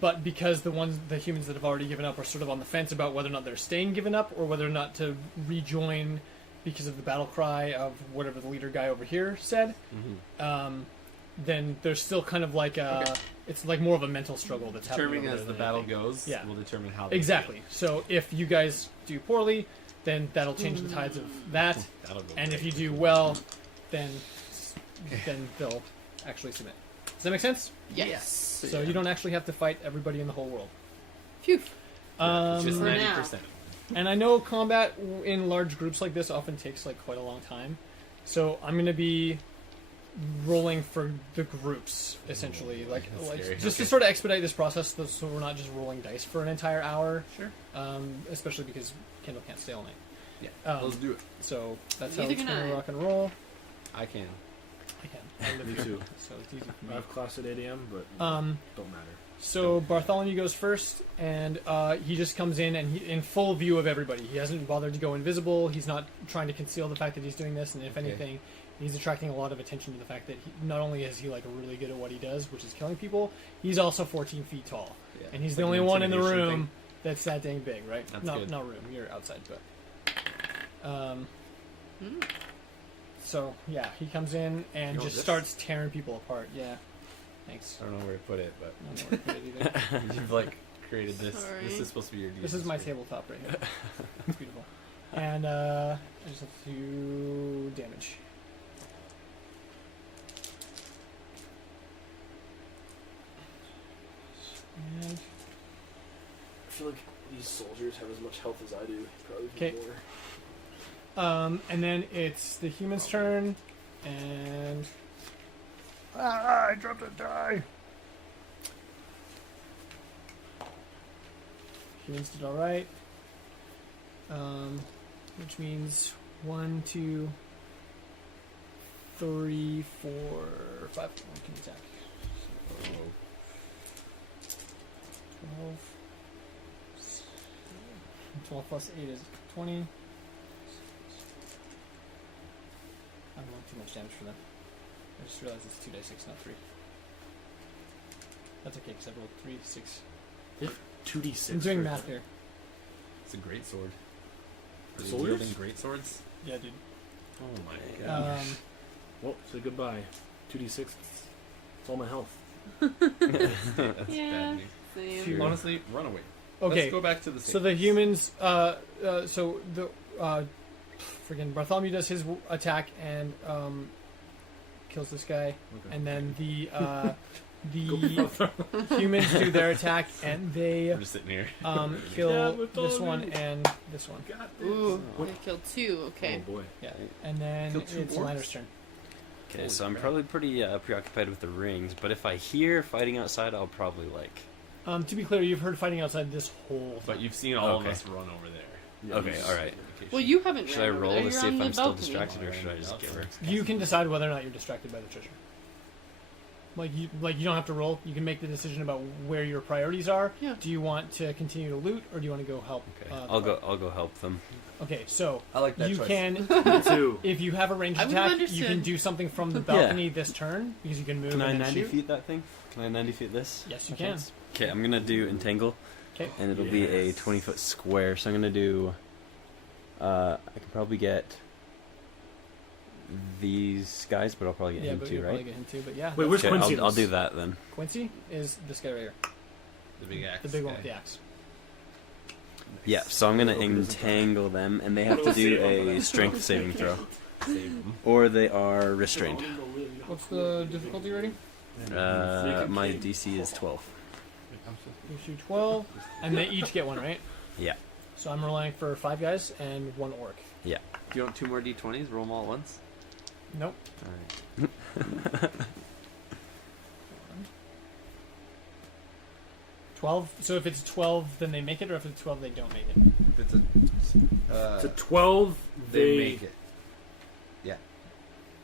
But because the humans that have already given up are sort of on the fence about whether or not they're staying given up or whether or not to rejoin because of the battle cry of whatever the leader guy over here said, Mhm. then there's still kind of like it's like more of a mental struggle that's Determining happening over as there the than battle anything. goes, Yeah. will determine how they Exactly. So if you guys do poorly, then that'll change the tides of that, feel. That'll go and if great. you do well, then they'll actually submit. Does that make sense? Yes. So you don't actually have to fight everybody in the whole world. Phew. It's just For now. 90%. And I know combat in large groups like this often takes like quite a long time, so I'm gonna be rolling for the groups essentially, Ooh, that's scary. just to Okay. sort of expedite this process, so we're not just rolling dice for an entire hour. Sure. Especially because Kendall can't stay all night. Yeah. Let's do it. So that's how Neither it's can gonna I. rock and roll. I can. I can. I live Me here, too. so it's easy for I me. have class at 8 a.m., but don't matter. So Bartholomew goes first, and he just comes in and in full view of everybody. He hasn't bothered to go invisible. He's not trying to conceal the fact that he's doing this, and if Okay. anything, he's attracting a lot of attention to the fact that not only is he like really good at what he does, which is killing people, he's also 14 feet tall, Yeah. and he's It's the like only an one in the intimidation room thing. that's that dang big, right? That's not good. not room. You're outside, but. Hmm. So yeah, he comes in and You want just this? starts tearing people apart. Yeah, thanks. I don't know where to put it, but I don't know where to put it either. you've like created this. Sorry. This is supposed to be your. This is my tabletop right here. It's beautiful. And I just have to do damage. And I feel like these soldiers have as much health as I do. Probably Okay. more. and then it's the human's turn, and I dropped a die. Humans did all right, which means 1, 2, 3, 4, 5. One can attack. So 12. 12 plus 8 is 20. I'm rolling too much damage for them. I just realized it's 2d6, not 3. That's okay, because I rolled 3, 6. 2d6. I'm doing for- math here. It's a great sword. Are they Soldiers? wielding great swords? Yeah, dude. Oh my god. Well, say goodbye. 2d6. It's all my health. That's Yeah. bad news. Same. Phew. Honestly, run away. Okay, Let's go back to the so the humans, so the, friggin' Bartholomew does his attack and, kills this guy, Okay. and then the humans do their attack, and they, We're just sitting here. kill Yeah, this Bartholomew. one and this one. Got this. Ooh, What- I killed 2. Okay. Oh boy. Yeah, and then Kill 2 it's orcs? Lander's turn. Okay, Holy so I'm crap. probably pretty preoccupied with the rings, but if I hear fighting outside, I'll probably like To be clear, you've heard fighting outside this whole. But you've seen all of Okay. us run over there. Yeah, Okay, you all right. Well, you haven't. Should ran I over roll there. to You're see on if the I'm still balcony. distracted, or should I just give her? You can decide whether or not you're distracted by the treasure. Like you don't have to roll. You can make the decision about where your priorities are. Yeah. Do you want to continue to loot, or do you want to go help? Okay, the I'll party? go. I'll go help them. Okay, so I like that you choice. can, Me too. if you have a ranged I would've attack, you understood. can do something from the balcony this turn because you can move Can I and then 90 shoot. feet that thing? Can I 90 feet this? Yes, you Okay. can. Okay, I'm gonna do entangle, Okay. and it'll be a 20-foot square. So I'm gonna do. I can probably get these guys, but I'll probably get Yeah, him but too, you'll probably right? get him too. But yeah, Wait, where's Okay, Quincy? I'll do that then. Quincy is this guy right here, The big axe. the big one guy. with the axe. Yeah, so I'm gonna Hope he doesn't die. entangle them, and they have to do a strength saving throw, Save him. or they are restrained. What's the difficulty rating? My DC is 12. You shoot 12, and they each get one, right? Yeah. So I'm relying for 5 guys and 1 orc. Do you want 2 more d20s? Roll them all at once. Nope. All right. 12. So if it's 12, then they make it, or if it's 12, they don't make it. If it's a, To 12, they make it. Yeah.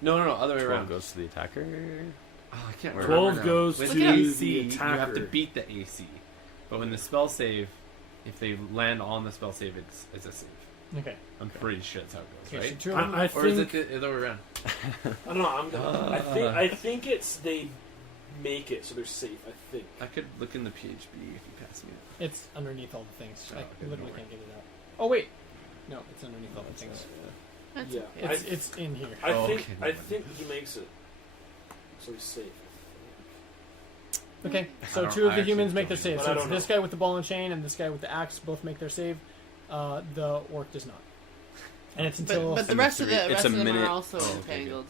No, other way 12 around. goes to the attacker. Oh, I can't Or- remember 12 now. goes With to the AC, the you have to attacker. beat the AC. But when the spell save, if they land on the spell save, it's a save. Okay. I'm pretty sure that's how it goes, Okay, right? so 2 of them. I Or is it think the other way around? I don't know. I think it's they make it so they're safe. I think. I could look in the PHB if you pass me it. It's underneath all the things. Oh, I okay, literally no can't get it out. Oh wait, no, it's underneath all the things. That's Yeah. okay. It's in here. I Oh, think okay, I never mind. think he makes it so he's safe. Okay, I so don't- 2 of I the actually humans make their don't save. know. So But I it's don't this guy with the ball and chain and this guy with the axe both make their save. The orc does not. And it's until But the And rest of it's the rest of them minute. are also Oh, okay, good. entangled.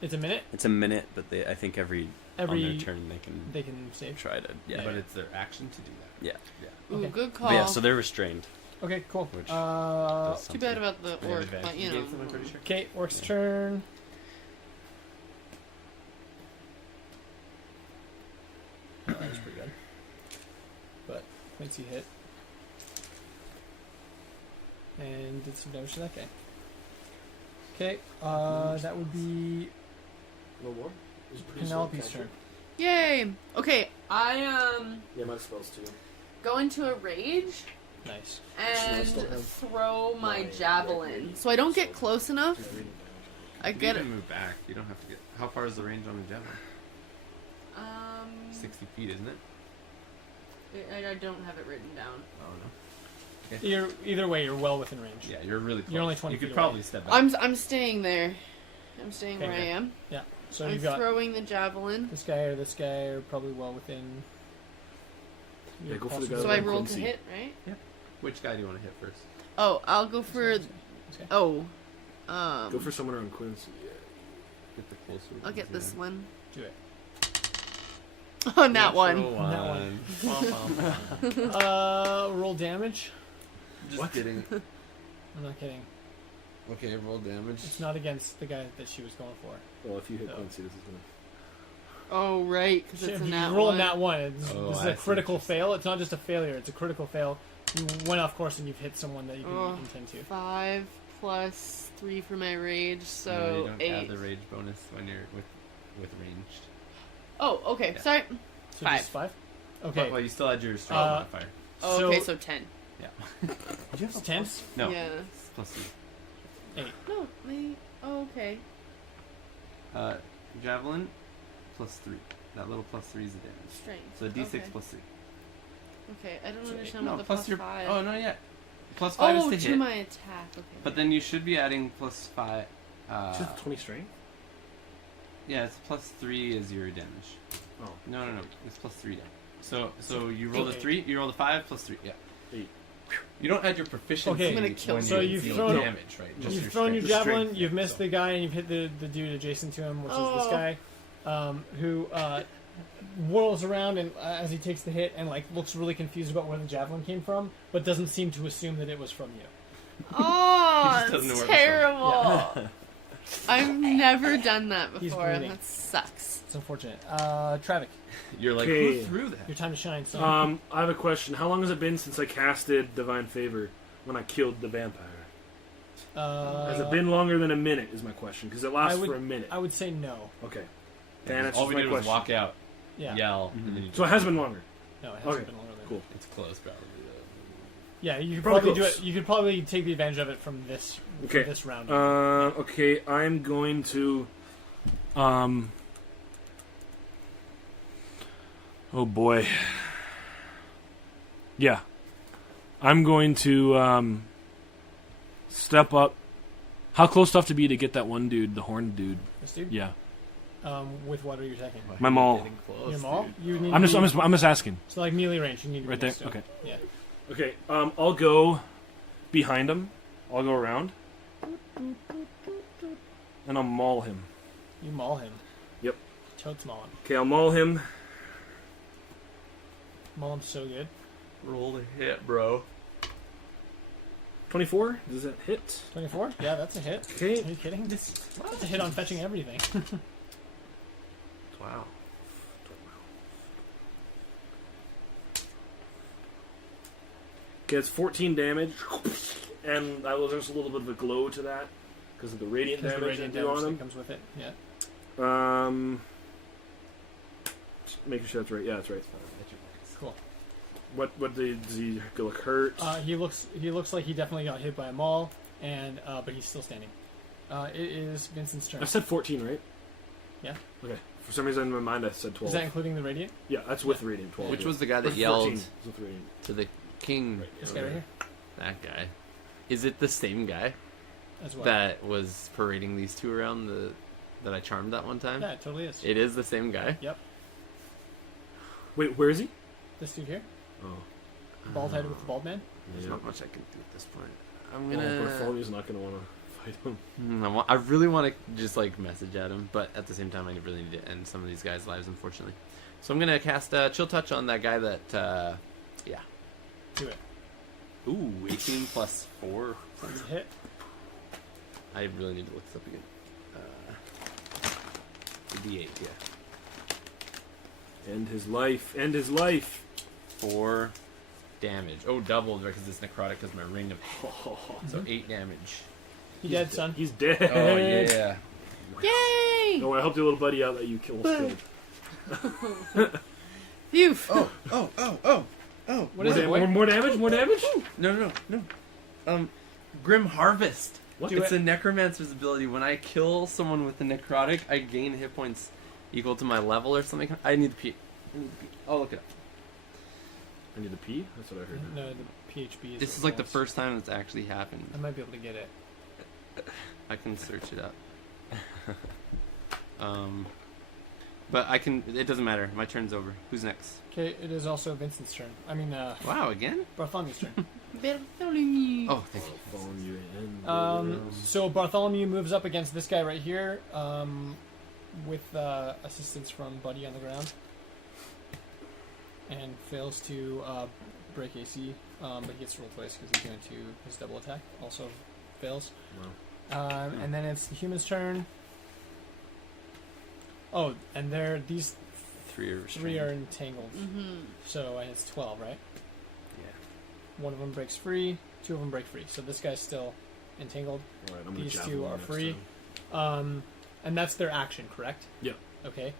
it's a minute. It's a minute, but I think every on their Every turn they can they can save. try to. Yeah. But it's their action to do that. Yeah. Ooh, Okay. good call. But yeah, so they're restrained. Okay, cool. Which Does Too bad about the They have orc, advantage but you know. against them, I'm pretty sure. Okay, orc's turn. That was pretty good. But Quincy hit. And did some damage to that guy. Okay, that would be No more. Is it pretty Penelope's slow turn. Yay! Okay, I Yeah, my spells too. go into a rage Nice. and I still have throw my my javelin. red So I don't get sword. close enough. I You get can it. move back. You don't have to get. How far is the range on the javelin? 60 feet, isn't it? I don't have it written down. Oh no. Either way, you're well within range. Yeah, you're really close. You're only 20 You could feet probably step back. I'm staying there. I'm staying Okay, where okay. I am. So I'm you've got throwing the javelin. this guy or this guy are probably well within. Yeah, go for the possible- guy So I with rolled to Quincy. hit, right? Which guy do you want to hit first? Oh, I'll go for. This guy. Oh, Go for someone around Quincy. Yeah. Get the closer. I'll get this one. Do it. Oh, not one. That one. Roll damage. Just What? kidding. I'm not kidding. Okay, roll damage. It's not against the guy that she was going for. Well, if you hit No. Quincy, this is gonna. Oh, right, because it's If a you nat roll one. a nat one. This Oh, is I a see critical what you're fail. It's not just a failure. It's a critical fail. You went off course and you've hit someone that you didn't Oh. intend to. 5 plus 3 for my rage, No, you so don't 8. add the rage bonus when you're with ranged. Oh, okay. Yeah. Sorry. So 5. just 5? Okay. Well, you still had your strong modifier. Oh, So- okay, so 10. Did you have 10? No, Yeah. it's plus 3. No, wait. Oh, okay. Javelin plus 3. That little plus 3 is the damage. Strength. So d6 okay. plus 3. Okay, I don't So understand No, what the plus plus your. 5. Oh, not yet. Plus 5 Oh, is to to hit. my attack. Okay. But then you should be adding plus 5. Just 20 strength. Yeah, it's plus 3 is your damage. Oh. No, it's plus 3 damage. So you roll a eight. 3, you roll a 5 plus 3. Yeah. 8. You don't add your proficiency Okay. I'm gonna kill when you. So you you've deal thrown- damage, right? Just You've thrown your strength. javelin, Strength, you've yeah, missed so. the guy, and you've hit the dude adjacent to him, which is this Oh. guy, who whirls around and as he takes the hit and like looks really confused about where the javelin came from, but doesn't seem to assume that it was from you. Oh, He just doesn't know it's where it was terrible. I've never done that He's before. bleeding. That sucks. It's unfortunate. Travic, You're like, Okay. who threw that? your time to shine, son. I have a question. How long has it been since I casted Divine Favor when I killed the vampire? Has it been longer than a minute? Is my question because it lasts for a minute. I would say no. Okay. Then that's All just we my did was question. walk out, Yeah. yell, and then you So it has been longer. No, it hasn't Okay. been longer than Cool. It's close, probably. Yeah, you could Probably probably do close. it. You could probably take the advantage of it from this Okay. this round. Okay, I'm going to. Oh boy. Yeah. I'm going to step up. How close do I have to be to get that one dude, the horned dude? This dude. Yeah. With what are you attacking? My maul. Getting close, Your maul. dude. You need. I'm to just be- I'm just asking. So like melee range, you need to be Right there? next to him. Okay. Yeah. Okay, I'll go behind him. I'll go around. And I'll maul him. You maul him. Yep. Totes maul him. Okay, I'll maul him. Maul him so good. Roll the hit, bro. 24? Does that hit? 24. Yeah, that's a hit. Okay. Are you kidding? That's a hit on fetching everything. Wow. Okay, it's 14 damage. And there's a little bit of a glow to that because of the radiant Because damage the radiant I do damage on that him. comes with it. Yeah. Just making sure that's right. Yeah, that's right. Cool. What does he look hurt? He looks like he definitely got hit by a maul, and but he's still standing. It is Vincent's turn. I said 14, right? Yeah. Okay. For some reason in my mind I said 12. Is that including the radiant? Yeah, that's with radiant 12. Which yeah. was the guy Or that 14 yelled is with radiant. to the king? This guy right here. That guy. Is it the same guy As well. that was parading these two around that I charmed that one time? Yeah, it totally is. It is the same guy. Yep. Wait, where is he? This dude here, Oh. bald headed with the bald man. There's Yeah. not much I can do at this point. I'm Well, gonna. Bartholomew's not going to want to fight him. I really want to just like message at him, but at the same time, I really need to end some of these guys' lives, unfortunately. So I'm gonna cast Chill Touch on that guy that, yeah. Do it. Ooh, 18 plus 4. That's a hit. I really need to look this up again. The D8, yeah. End his life. End his life. 4 damage. Oh, doubled because it's necrotic because my ring of so 8 damage. He dead, son. He's dead. Oh yeah. Yay! No, I helped your little buddy out that you killed. Phew. What is it, boy? More damage? More damage? No. Grim Harvest. What? It's a necromancer's ability. When I kill someone with a necrotic, I gain hit points equal to my level or something. I need the P. I'll look it up. I need to pee? That's what I heard. No, the PHB is. This is like the first time it's actually happened. I might be able to get it. I can search it up. But I can. It doesn't matter. My turn's over. Who's next? Okay, it is also Vincent's turn. I mean, Wow, again? Bartholomew's turn. Bartholomew. Oh, thank you. Following you in. So Bartholomew moves up against this guy right here, with assistance from Buddy on the ground, and fails to break AC, but he gets to roll twice because he's going to his double attack. Also fails. Wow. And then it's the human's turn. Oh, and these 3 are three are entangled. Mm-hmm. So it's 12, right? Yeah. One of them breaks free. 2 of them break free. So this guy's still entangled. Alright, I'm gonna These javelin two are next free. time. And that's their action, correct? Yeah. Okay.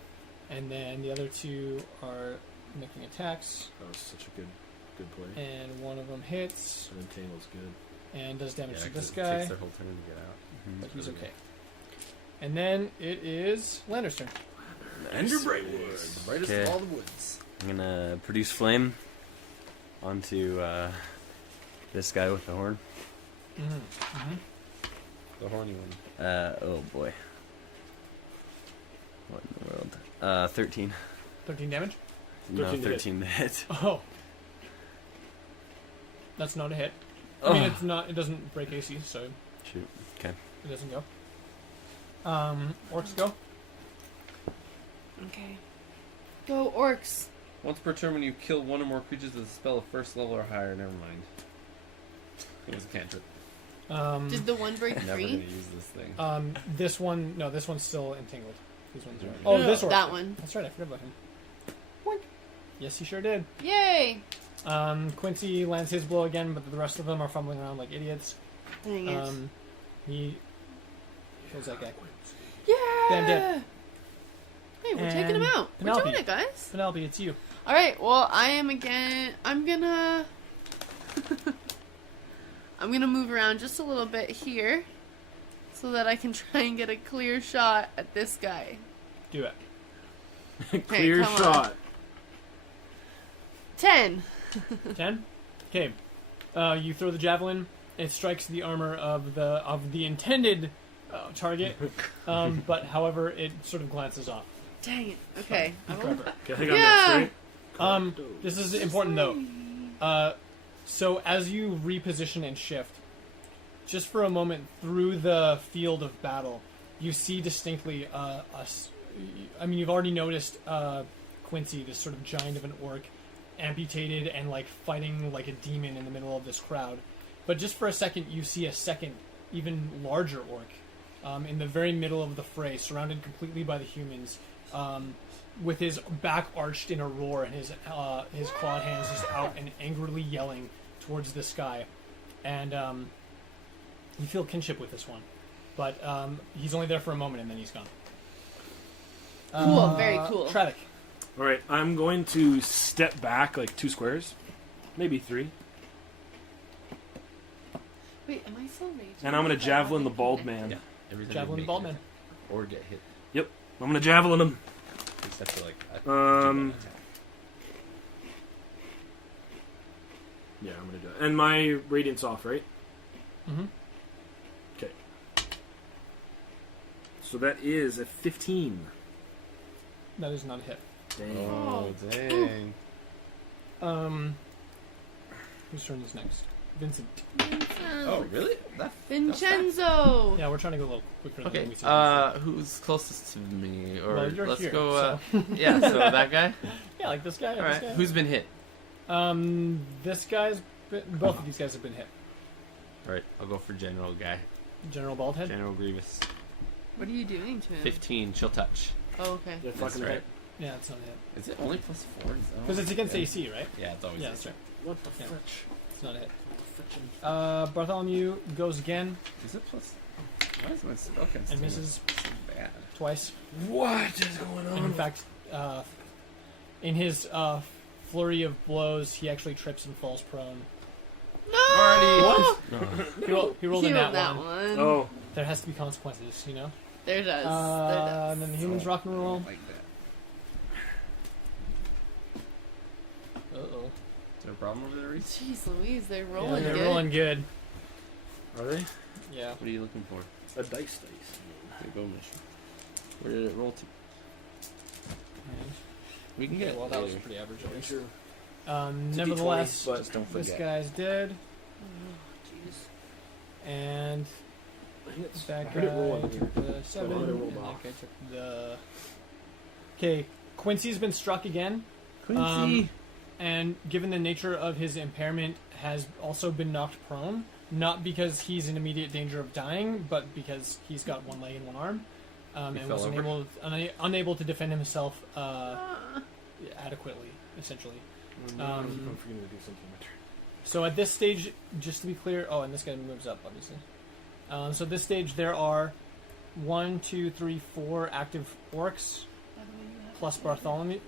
And then the other 2 are making attacks, That was such a good play. and one of them hits And Entangle's good. and does damage Yeah, to 'cause this it guy, takes their whole turn to get out. but he's okay. And then it is Lander's turn. Ender Brightwood, the brightest Okay. of all the woods. I'm gonna produce flame onto this guy with the horn. The horny one. Oh boy. What in the world? 13. 13 damage. No, 13 to hit. 13 to hit. Oh. That's not a hit. I mean, Oh. it's not. It doesn't break AC, so Shoot. Okay. it doesn't go. Orcs go. Okay. Go, orcs. Once per turn, when you kill one or more creatures with a spell of first level or higher, never mind. It was a cantrip. Did the one break Never gonna free? use this thing. This one, no, this one's still entangled. These ones are. No, Oh, No, this orc. that one. That's right, I forgot about him. Boink. Yes, he sure did. Yay! Quincy lands his blow again, but the rest of them are fumbling around like idiots. Dang it. He kills that guy. Yeah! Bam, dead. Hey, we're taking him And out. Penelope. We're doing it, guys. Penelope, it's you. Alright, well, I'm gonna... I'm gonna move around just a little bit here so that I can try and get a clear shot at this guy. Do it. Clear come on. shot. 10. 10? Okay. You throw the javelin. It strikes the armor of the intended target, but however, it sort of glances off. Dang it. Okay. Forever. Okay, I think I got that straight. This is important though. So as you reposition and shift, just for a moment through the field of battle, you see distinctly I mean, you've already noticed Quincy, this sort of giant of an orc, amputated and like fighting like a demon in the middle of this crowd. But just for a second, you see a second, even larger orc in the very middle of the fray, surrounded completely by the humans, with his back arched in a roar and his clawed hands just out and angrily yelling towards the sky. And you feel kinship with this one. But he's only there for a moment and then he's gone. Cool, very cool. Tradic. All right, I'm going to step back like 2 squares, maybe 3, Wait, am I still raging? and I'm going to javelin the bald man. Yeah. Every time Javelin you make bald it man. or get hit, I'm going to javelin him. except for like. Um, Yeah, I'm going to do it. And my radiant's off, right? Mm-hmm. Okay. So that is a 15. That is not a hit. Dang. Oh dang! Whose turn is next? Vincent. Oh really? That Vincenzo! Yeah, we're trying to go a little quicker Okay, than we see. who's closest to me? Or Well, you're let's here, go. so. Yeah, so that guy. Yeah, like this guy. All right, This guy. who's been hit? This guy's. Both of these guys have been hit. All right, I'll go for general guy. General Baldhead. General Grievous. What are you doing to him? 15. Chill touch. Oh, okay. Yeah, That's fucking right. hit. Yeah, it's not a hit. Is it only plus 4? Because it's against yeah. AC, right? Yeah, it's always. Yeah, that's right. What the Yeah. fritch? It's not a hit. Bartholomew goes again Is it plus? Why is my spellcast and misses so bad? twice. What is going And in fact, in his flurry of blows, he actually trips and falls prone. No! Marty! He rolled a He nat rolled that one. one. Oh, There has to be consequences, you know? There does. And then the humans rock and roll. Like that. Uh-oh. Is there a problem over there, Reese? Jeez Louise, they're Yeah, rolling they're good. rolling good. are they? Yeah. What are you looking for? A dice. There you go, Mission. Where did it roll to? We can get Okay, it well, that was later. pretty average. at least. Sure. Nevertheless, but Just don't this forget. guy's dead, Jeez. and I think it's, that I heard it roll guy on here. took the 7, I heard it and roll that off. guy took the... Okay, Quincy's been struck again. Quincy! And given the nature of his impairment, has also been knocked prone. Not because he's in immediate danger of dying, but because he's got one leg and one arm, He and fell was over? unable to defend himself adequately, essentially. I'm forgetting to do something. So at this stage, just to be clear, oh, and this guy moves up, obviously. So at this stage, there are 1, 2, 3, 4 active orcs plus Bartholomew,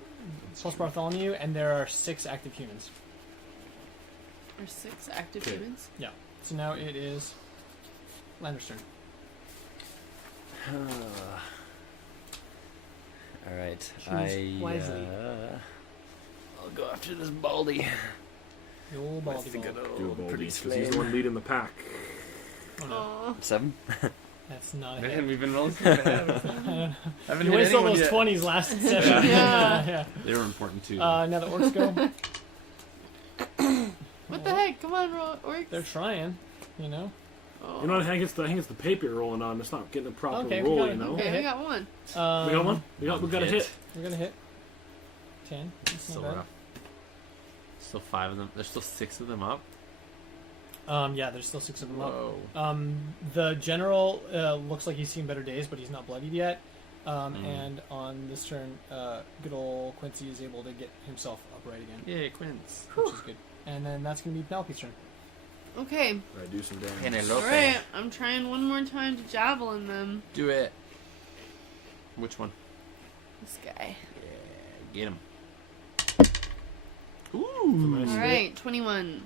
and there are 6 active humans. There's 6 active Okay. humans. So now it is Lander's turn. All right, Choose wisely. I'll go after this baldy. The old baldy ball. Do a pretty because he's the one leading the pack. Oh no, Aw. 7. that's not a Man, hit. we've been rolling so bad. Haven't You hit wasted all anyone those yet. 20s last session. Yeah. Yeah. They were important too. Now the orcs go. What the heck? Come on, orcs. They're trying, you know. Oh. You know what? I think it's the paper you're rolling on. It's not getting a proper Okay, we roll. got You it. know. Okay, Okay. I got one. We got one. We got a hit. We're gonna hit 10. That's Still not bad. rough. Still 5 of them. There's still 6 of them up. Yeah, there's still 6 of them up. Whoa. The general looks like he's seen better days, but he's not bloodied yet. Mm. And on this turn, good old Quincy is able to get himself upright again, Yay, Quince. which is good. And then that's going to be Penelope's turn. Okay. I do some damage. Penelope. Alright, I'm trying one more time to javelin them. Do it. Which one? This guy. Yeah, get him. Ooh. Alright, 21.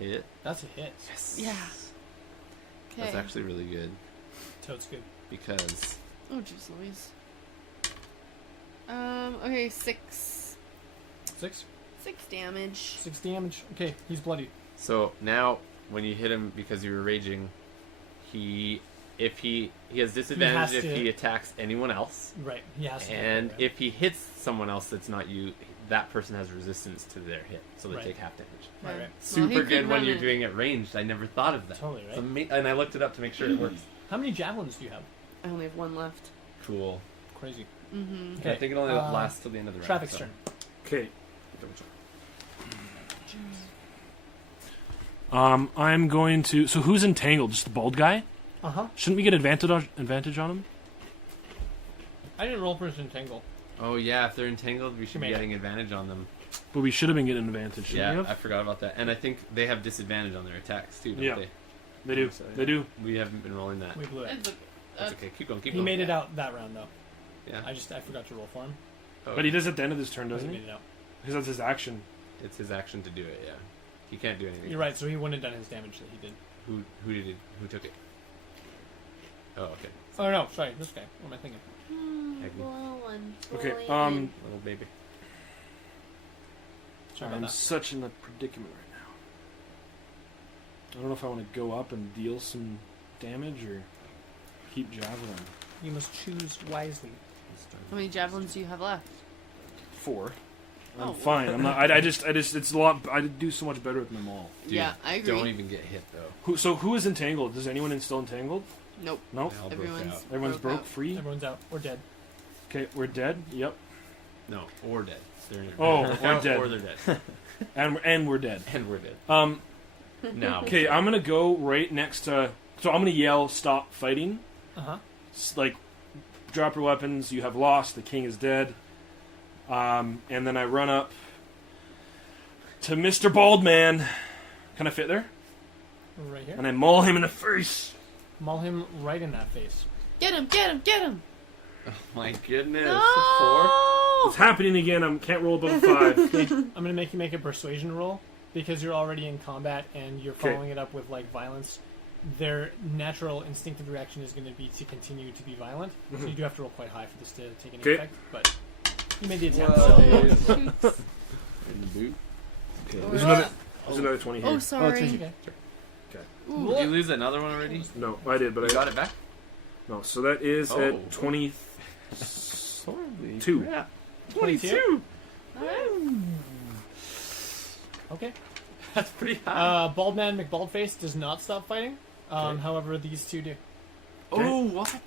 Hit. That's a hit. Yes. Yeah. Okay. That's actually really good Toad's good. because Oh, jeez Louise. Okay, 6. 6? 6 damage. 6 damage. Okay, he's bloody. so now when you hit him because you were raging, he has disadvantage He has if to- he attacks anyone else, Right, he has to. and right? if he hits someone else that's not you, that person has resistance to their hit, so they Right. take half damage. Right, right. Well, he Super could good when run you're it. doing it ranged. I never thought of that. Totally, right? It's and I looked it up to make sure it works. How many javelins do you have? I only have 1 left. Cool. Crazy. Mm-hmm. Okay. I think it only uh, lasts till the end of the round. Traffic's so. turn. Okay. I'm going to. So who's entangled? Just the bald guy? Uh-huh. Shouldn't we get advantage on him? I didn't roll for his entangle. Oh yeah, if they're entangled, we should be Maybe. getting advantage on them. But we should have been getting advantage. Shouldn't we Yeah, have? I forgot about that. And I think they have disadvantage on their attacks too, don't Yeah. they? They do. So, They do. We haven't been rolling that. We blew it. It's okay. That's okay. Keep going. Keep He going. made it out that round, though. Yeah. I forgot to roll for him. Oh, But he does at the end of his turn, But doesn't he he? made it out. Because that's his action. It's his action to do it. Yeah. He can't do anything. You're right, so he wouldn't have done his damage that he did. Who did it? Who took it? Oh, okay. Oh, no, sorry, this guy. What am I thinking? Okay, Little baby. Sorry about I'm that. such in a predicament right now. I don't know if I want to go up and deal some damage or keep javelin. You must choose wisely. How many javelins do you have left? 4. I'm Oh. fine. I'm not. I just. It's a lot. I do so much better with them all. Dude, Yeah, I agree. Don't even get hit though. Who is entangled? Does anyone still entangled? Nope. No. They all broke Everyone's out. Everyone's broke out. free. Everyone's out or dead. Okay, we're dead. Yep. No, or dead. They're Oh, or dead. Or they're dead. And we're dead. And we're dead. Now. Okay, I'm gonna go right next to. So I'm gonna yell, "Stop fighting!" Uh-huh. Like, drop your weapons. You have lost. The king is dead. And then I run up to Mr. Baldman. Can I fit there? Right here. And I maul him in the face. Maul him right in that face. Get him! Get him! Get him! Oh my goodness. No! It's happening again. I can't roll above a 5. Okay, I'm going to make you make a persuasion roll because you're already in combat and you're Okay. following it up with, like, violence. Their natural instinctive reaction is going to be to continue to be violent. So you do have to roll quite high for this to take any Okay. effect. But you made the attempt. Whoa. So. Shoots. In the boot. Okay, Or- there's another 20 here. Oh, sorry. It's okay. Ooh. Did you lose another one already? No, I did, but You I got it back? no. So that is Oh. at 20. Holy 2. crap. 22? Alright. Okay. That's pretty high. Baldman McBaldface does not stop fighting. Okay. However, these two do. Oh, what?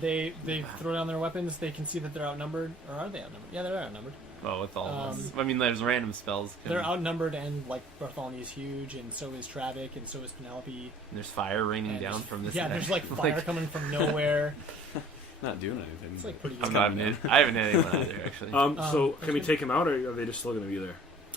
They throw down their weapons. They can see that they're outnumbered. Or are they outnumbered? Yeah, they're outnumbered. Oh, with all of us. Um, I mean, there's random spells. They're outnumbered, and like Bartholomew is huge, and so is Travic, and so is Penelope. There's fire raining And down from this. Yeah, there's like fire coming from nowhere. Not doing anything. It's like pretty. I'm good. not even. I haven't hit anyone either, actually. So can we take him out, or are they just still going to be there?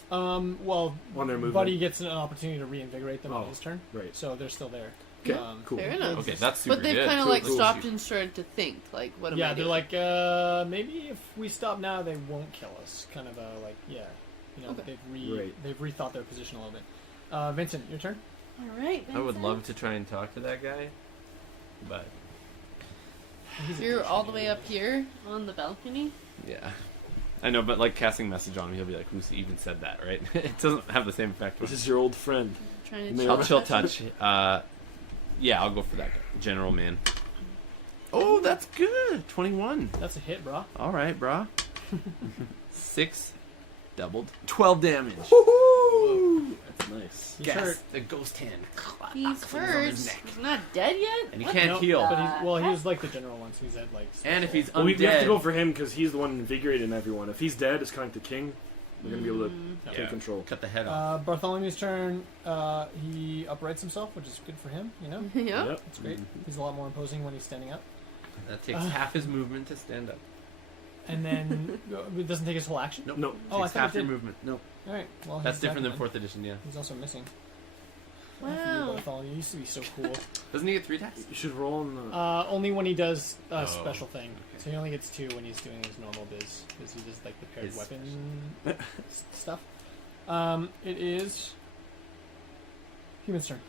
Well, On their movement? Buddy gets an opportunity to reinvigorate them Oh, on his turn, right. so they're still there. Okay, Cool. Fair enough. Okay, that's super But they've good. kind of Cool, like cool. stopped and started to think, like, what am I Yeah, they're doing? like, maybe if we stop now, they won't kill us. Kind of like, yeah, you know, Okay. they've rethought their position a little bit. Vincent, your turn. All right, I would Vincent. love to try and talk to that guy, but You're all the way up here on the balcony. yeah. I know, but like casting message on him, he'll be like, "Who's even said that?" Right? It doesn't have the same effect. This is your old friend. Trying May to I'll chill touch. Yeah, I'll go for that guy. General man. Oh, that's good. 21. That's a hit, brah. All right, brah. 6 doubled. 12 damage. That's nice. He's Yes, hurt, the ghost hand. He's hurt. He's not dead yet. And he What? can't Nope, heal. but he was like the general one, so he's had like. And if he's Well, we have to undead, go for him because he's the one invigorating everyone. If he's dead, it's kind of like the king. They're going to be able to Yeah. take control. Cut the head off. Bartholomew's turn. He uprights himself, which is good for him. You know, Yeah. Yep. it's great. He's a lot more imposing when he's standing up. That takes half his movement to stand up. And then it doesn't take his whole action. Nope. No. Oh, I Takes thought half it your did. movement. Nope. All right. Well, That's he's different than attacking 4th edition, yeah. then. He's also missing. Wow. Bartholomew used to be so cool. Doesn't he get 3 attacks? You should roll on the... Only when he does a Oh, special thing. okay. So he only gets 2 when he's doing his normal biz, because he does like the paired His weapon stuff. It is human's turn,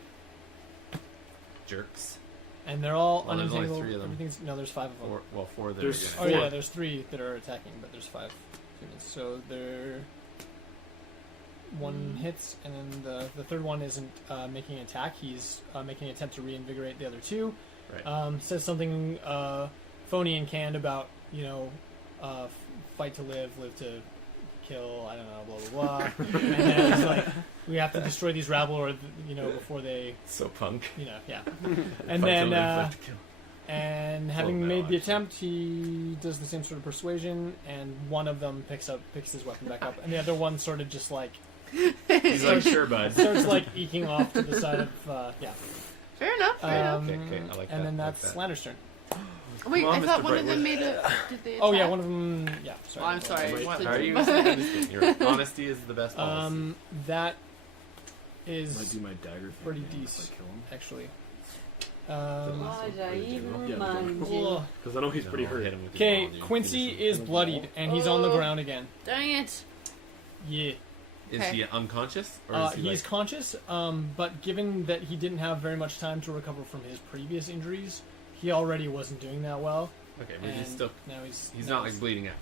Jerks. and they're all Well, there's only unentangled. 3 of them. Everything's no, there's 5 of them. 4 that There's are Oh gonna... yeah, there's 3 that are attacking, but there's 5 humans. So they're one hits, and then the third one isn't making an attack. He's making an attempt to reinvigorate the other 2. Right. Says something phony and canned about, you know, fight to live, live to kill. I don't know, blah blah blah. And then it's like, we have to destroy these rabble, or you know, before they, So punk. you know, yeah. Fight And to then live, fight to kill. and having no, made the actually. attempt, he does the same sort of persuasion, and one of them picks his weapon back up, and the other one sort of just like He's like, sure, bud. starts like eking off to the side of yeah. Fair enough. Fair enough. Okay, I like and that, then I like that's that. Lander's turn. Wait, Come on, I thought Mr. one of them Brightwood. made a. Did they? Oh yeah, attack? one of them. Yeah, Oh, sorry. I'm sorry. Wait, It's how are you? a- Your honesty is the best policy. That Might is do my dagger thing pretty again if decent. I kill him. actually. Why did I even Yeah, remind you? Cool. Because I know he's pretty No, hurt. hit him with his Okay, ball, dude. Quincy Finish him. is bloodied, and he's on the Oh. ground again. Dang it. Yeah. Is Okay. he unconscious? Or is he He's like... conscious, but given that he didn't have very much time to recover from his previous injuries, he already wasn't doing that well. Okay, but and he's still... now he's He's now not like bleeding out.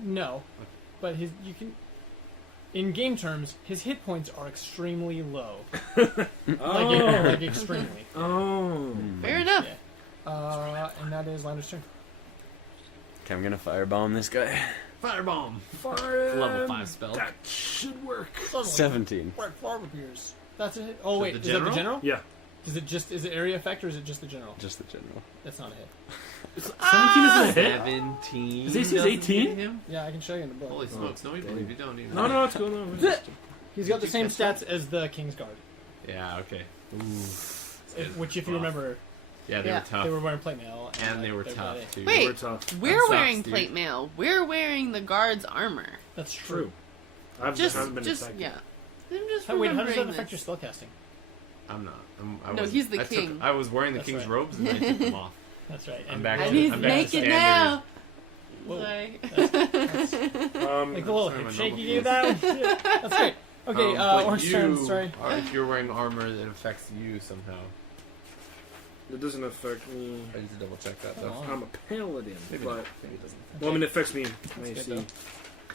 No, but you can. In game terms, his hit points are extremely low. like extremely. Oh. Fair enough. Yeah. And that is Lander's turn. Okay, I'm gonna firebomb this guy. Firebomb! Fire. Level 5 spell. That should work. 17. Right, flower appears. That's it. Oh So wait, the is that the general? general? Yeah. Is it area effect or is it just the general? Just the general. That's not a hit. 17 is a hit. 17. His AC is doesn't 18? hit him? Yeah, I can show you in the book. Holy smokes, no, you dang. believe you don't even. No, it's cool. No, He's got the Did same you catch stats as the King's Guard, Yeah, okay. which, if you remember, Yeah, they Yeah. were tough. they were wearing plate mail. and they were they're tough, bad. too. Wait. We're tough. We're sucks, wearing dude. plate mail. We're wearing the guard's armor. That's true. True. I haven't been Just attacked. yeah. I'm just Oh, wait, how does remembering that affect your this. spellcasting? I'm not. I No, was- he's the I took- king. I was wearing the That's king's right. robes and I took them off. That's right. I'm back And to- he's I'm back to naked standard. now. Whoa. Sorry. Like the little Sorry, hip my shake normal you gave that. Yeah, that's great. Okay, but Orange turn. Sorry. If you're wearing armor, it affects you somehow. It doesn't affect me. I need to double check that Oh. though. I'm a paladin, Maybe but not. Maybe it doesn't. well, I mean, it affects me. That's I good, see. though.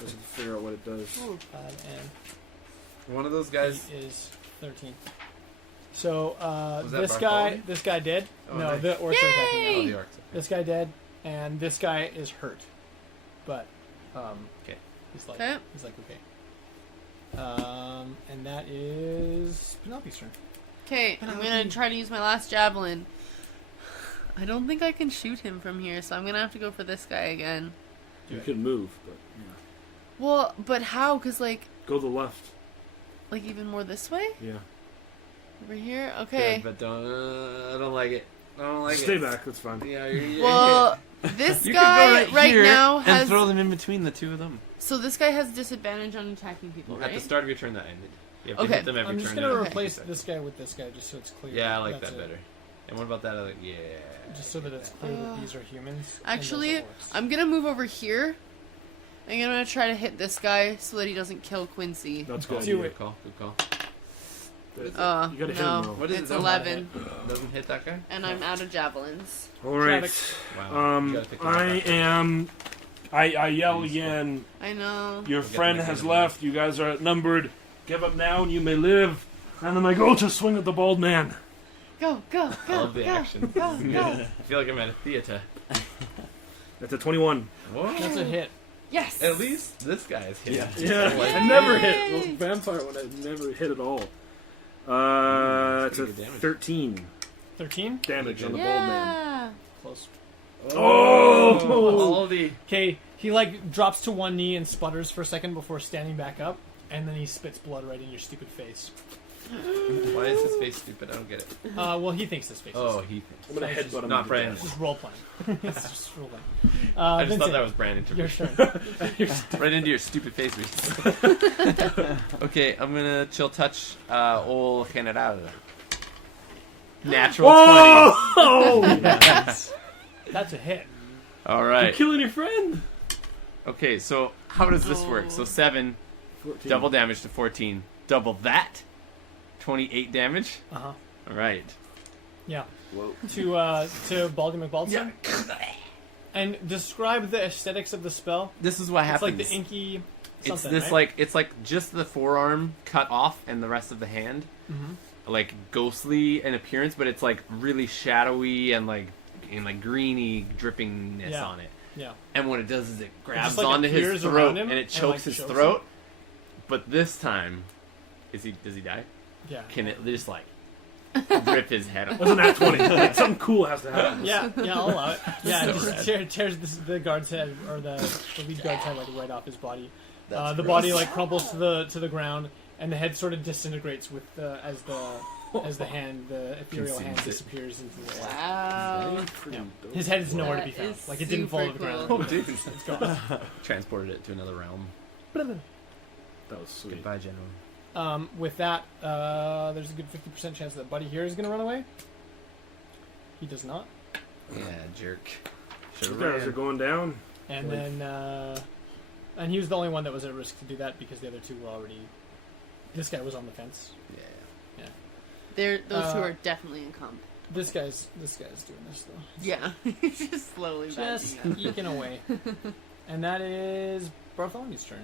Doesn't figure out what it does. And One of those guys. he is 13. So Was that this Bartholomew? guy dead. Oh, no, nice. the orcs are attacking now. Oh, the arcs. This guy dead, and this guy is hurt, but Okay. he's like Okay. okay. And that is Penelope's turn. Okay, I'm gonna try to use my last javelin. I don't think I can shoot him from here, so I'm gonna have to go for this guy again. You can move, but Well, but how? Cause like go to the left. even more this way Yeah. over here. Okay. Good, but don't. I don't like it. I don't like Stay it. back. That's fine. Yeah, you're, Well, this you guy could go right, here now and has. throw them in between the two of them. So this guy has disadvantage on attacking people, At the right? start of your turn, that ended. You have to Okay. hit them every I'm turn. just gonna now. replace this guy with this guy just so it's clear. Yeah, I like that's that it. better. And what about that other? Yeah. Just so that it's clear that these are humans. and Actually, those are orcs. I'm gonna move over here. I'm gonna try to hit this guy so that he doesn't kill Quincy. That's Good good. Do call. it. Good call. Good call. You gotta hit him No, though. What is it's it? 11, Doesn't hit that guy. and I'm out of javelins. All right. Wow. You gotta pick them up I after. am. I yell again. I know. Your We'll get friend them has again. left. You guys are outnumbered. Give up now, and you may live. And then I go to swing at the bald man. Go, go, I go, love the go, action. go, This is go. good. I feel like I'm at a theater. That's a 21. Whoa. That's a hit. Yes. At least this guy is hitting. Yeah, Yay! I never hit. Those vampire one, I never hit at all. It's a pretty good damage. 13 13. damage on the bald man. Yeah. Close. Oh! All the Okay, He like drops to one knee and sputters for a second before standing back up, and then he spits blood right in your stupid face. Why is his face stupid? I don't get it. Well, he thinks this face is Oh, stupid. he. I'm gonna headbutt him. Not into Brandon. death. It's just role playing. It's just role playing. I just Vincent, thought that was Brandon. your turn. Right into your stupid face. Okay, I'm gonna chill touch old General. Natural 20. Oh! That's a hit. All You're right. killing your friend. Okay, so how does this work? So 7, 14. double damage to 14. Double that. 28 damage. Uh huh. All right. Yeah. Whoa. To Baldy McBaldson. And describe the aesthetics of the spell. This is what It's happens. like the inky. It's Something, this right? like it's like just the forearm cut off and the rest of the hand, like ghostly in appearance, but it's like really shadowy and like greeny drippingness Yeah. on it. Yeah. And what it does is it grabs just, like, onto his appears throat around him and it and, chokes like, his chokes throat. But this time, does he die? Yeah. Can it just like rip his head off? Wasn't that 20? Like, something cool has to happen. Yeah, I'll allow it. Yeah, So it just rad. tears the guard's head, or the lead guard's head, like right off his body. That's The gross. body like crumples to the ground, and the head sort of disintegrates with as the hand, the ethereal hand Consumes it. disappears into the air. Wow. Yeah. His head is nowhere to be That found. is Like it didn't fall to the super ground. cool. Oh, dude. It's gone. Transported it to another realm. That was sweet. Goodbye, General. With that, there's a good 50% chance that Buddy here is going to run away. He does not. Yeah, jerk. These Should've guys ran. are going down. And then, and he was the only one that was at risk to do that because the other two were already. This guy was on the fence. Yeah. Those two are definitely in combat. This guy's doing this though. Yeah, he's just slowly Just backing up. eking away. And that is Bartholomew's turn.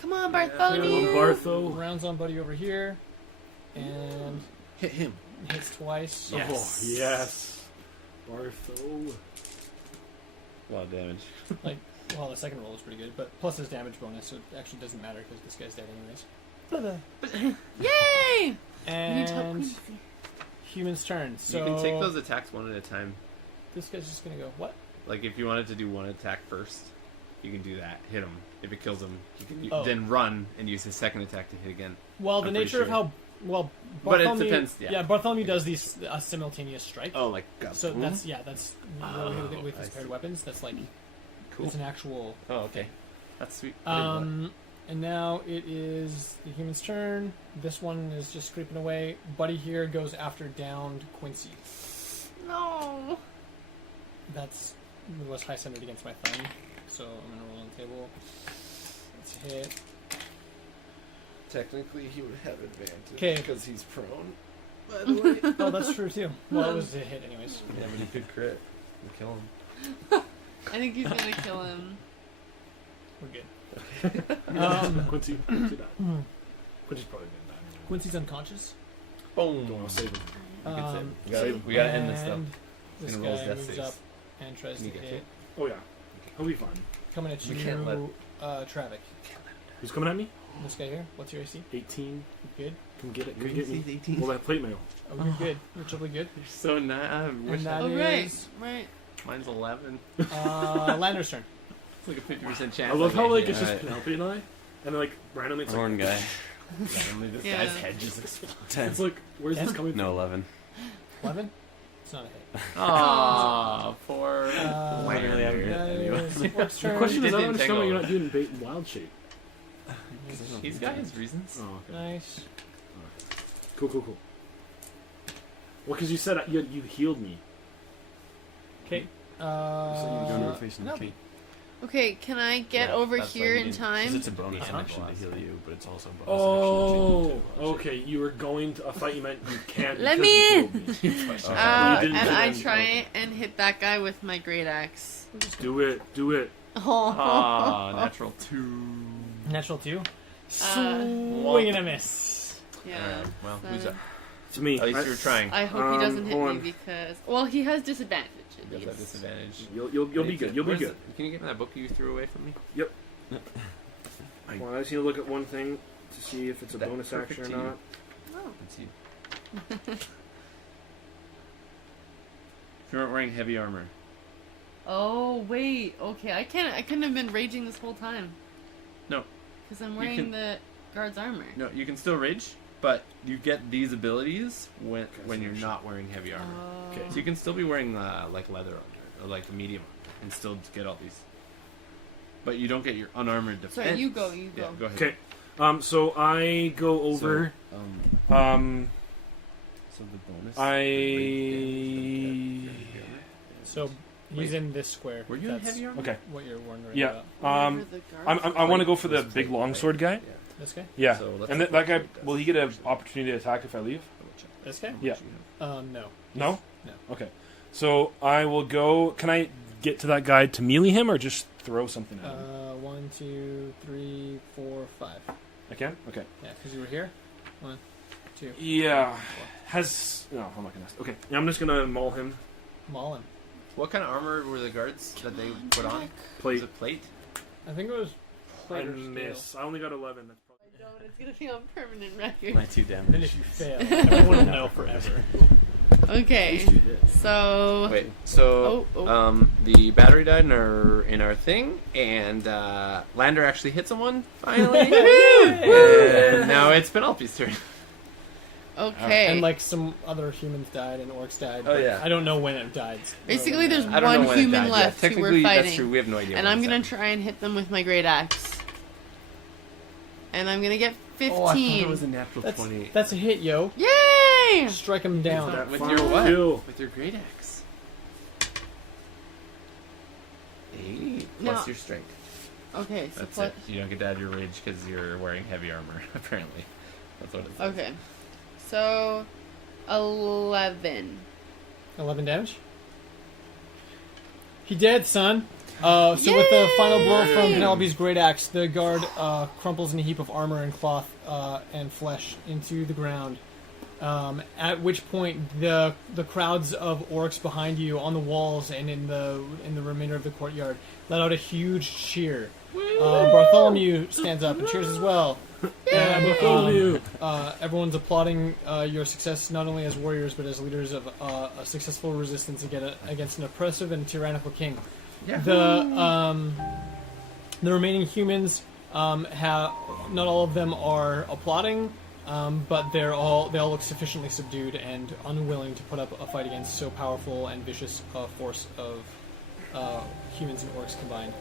Come on, Come on, Bartholomew. Bartho. Rounds on Buddy over here, and Hit him. hits twice. Oh, yes. Bartho. A lot of damage. Well, the second roll was pretty good, but plus his damage bonus, so it actually doesn't matter because this guy's dead anyways. Yay! We need to help And Quincy. human's turn. So You can take those attacks one at a time. This guy's just gonna go what? Like if you wanted to do one attack first, you can do that. Hit him. If it kills him, you can Oh. then run and use his second attack to hit again. Well, the I'm pretty nature of sure. how well. But it Bartholomew- depends, yeah. Bartholomew does these simultaneous strike. Oh, like So that's Oh, with I his paired see. weapons. That's like cool. it's an actual. Oh, okay. That's sweet. And now it is the human's turn. This one is just creeping away. Buddy here goes after downed Quincy. No. That's was high centered against my thumb. So I'm gonna roll on the table. Let's hit. Technically, he would have advantage 'Kay. because he's prone. By the way, Oh, that's true too. Well, it was a hit anyways. yeah, but he could crit and kill him. I think he's gonna kill him. We're good. Quincy died. Quincy's probably gonna die. anyway. Quincy's unconscious. Boom. Don't want to save him. We gotta end this stuff. and This Gonna roll guy death moves saves. up and tries Can to you get hit. Oh, yeah. He'll be fine. Coming at We you, can't let- Travic. Who's coming at me? This guy here. What's your AC? 18. You good? Come get it. Come get me. 18. Well, that plate mail. Oh, you're good. You're triply good. You're so nice. I wish And that Oh right, is right. mine's 11. Lander's turn. It's like a 50% chance. I love how, like, hit. it's just Alright. Penelope and I. And then, like, randomly it's like, Horn guy. Randomly, this Yeah. guy's head just explodes. 10. it's like, where's this 10? coming No, from? 11. 11? It's not a hit. Aww, poor Literally, I'm Lander. That anyway. is Orc's The turn. question You is, I did don't understand why Tango. you're not doing bait and wild shape. He's got his reasons. Oh, okay. Nice. Cool. Well, because you said you healed me. Okay. So you Uh, were facing the no. key. Okay, can I get Yeah, over that's why here we in didn't- Because time? it's a bonus Yeah. action to heal you, but it's also a bonus Oh, action to do okay. You were going to a fight. You meant you can't. Let because me you in. healed me. Okay. You didn't And do I that. try and hit that guy with my great axe. Do it. Oh. Ah, natural 2. Natural 2. Swing and a miss. Yeah. Alright, well, who's so- up? It's me. At least you were trying. I hope he doesn't hit hold me on. because well, he has disadvantage. at You got that least. disadvantage. You'll be good. You'll be Where's good. Can you get me that book you threw away from me? Well, I just need to look at one thing to see if it's a That bonus perfect action to or you. not. Oh. Let's see. If you aren't wearing heavy armor, Oh wait, okay. I couldn't have been raging this whole time. No. Because I'm You wearing can- the guard's armor. No, you can still rage, but you get these abilities when you're not wearing heavy armor. Oh. Okay. So you can still be wearing like leather armor or like medium armor and still get all these. But you don't get your unarmored defense. Sorry, you go. Yeah, go ahead. Okay. So I go over. So, so the bonus. So he's Wait. in this square. Were you in That's heavy armor? Okay. what you're wondering Yeah. about. Whatever the guard's I want to go for the Let's big play- longsword guy. This guy? Yeah. So let's And see that guy, what it will he get an opportunity to attack if I leave? This guy? Yeah. No. No? No. Okay. So I will go. Can I get to that guy to melee him or just throw something at him? 1, 2, 3, 4, 5. I can? Okay. Yeah, because you were here. 1, 2. Yeah. No, I'm not going to. Okay. Yeah, I'm just going to maul him. Maul him. What kind of armor were the guards that they put on? Plate. Was it plate? I think it was I plate or steel. miss. I only got 11. That's probably. I know, it's gonna be on permanent record. My 2 damage. Then if you fail, everyone will know forever. Okay, so Wait, so Oh, the battery died in our thing, and Lander actually hit someone finally. And now it's Penelope's turn. okay. And like some other humans died and orcs died. Oh, but yeah. I don't know when it died. Basically, there's I don't know one when it human died left yet. who we're Technically, that's fighting, true. We have no idea. and when I'm it's gonna at. try and hit them with my great axe. And I'm gonna get 15. Oh, I thought it was a natural That's 20. that's a hit, yo. Yay! Strike him down. That With final your what? kill. With your great axe. 8 plus No. your strength. Okay, so That's plus. it. You don't get to add your rage because you're wearing heavy armor. Apparently, that's what it says. Okay, so 11. 11 damage. He dead, son. So with the final blow from Yay! Penelope's great axe, the guard crumples in a heap of armor and cloth and flesh into the ground. At which point, the crowds of orcs behind you on the walls and in the remainder of the courtyard let out a huge cheer. Bartholomew stands up and cheers as well. And, everyone's applauding your success not only as warriors but as leaders of a successful resistance against an oppressive and tyrannical king. The remaining humans have not all of them are applauding, but they all look sufficiently subdued and unwilling to put up a fight against so powerful and vicious a force of humans and orcs combined.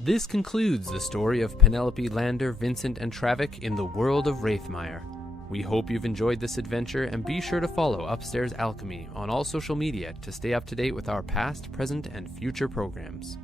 This concludes the story of Penelope, Lander, Vincent, and Travik in the world of Raethmire. We hope you've enjoyed this adventure, and be sure to follow Upstairs Alchemy on all social media to stay up to date with our past, present, and future programs.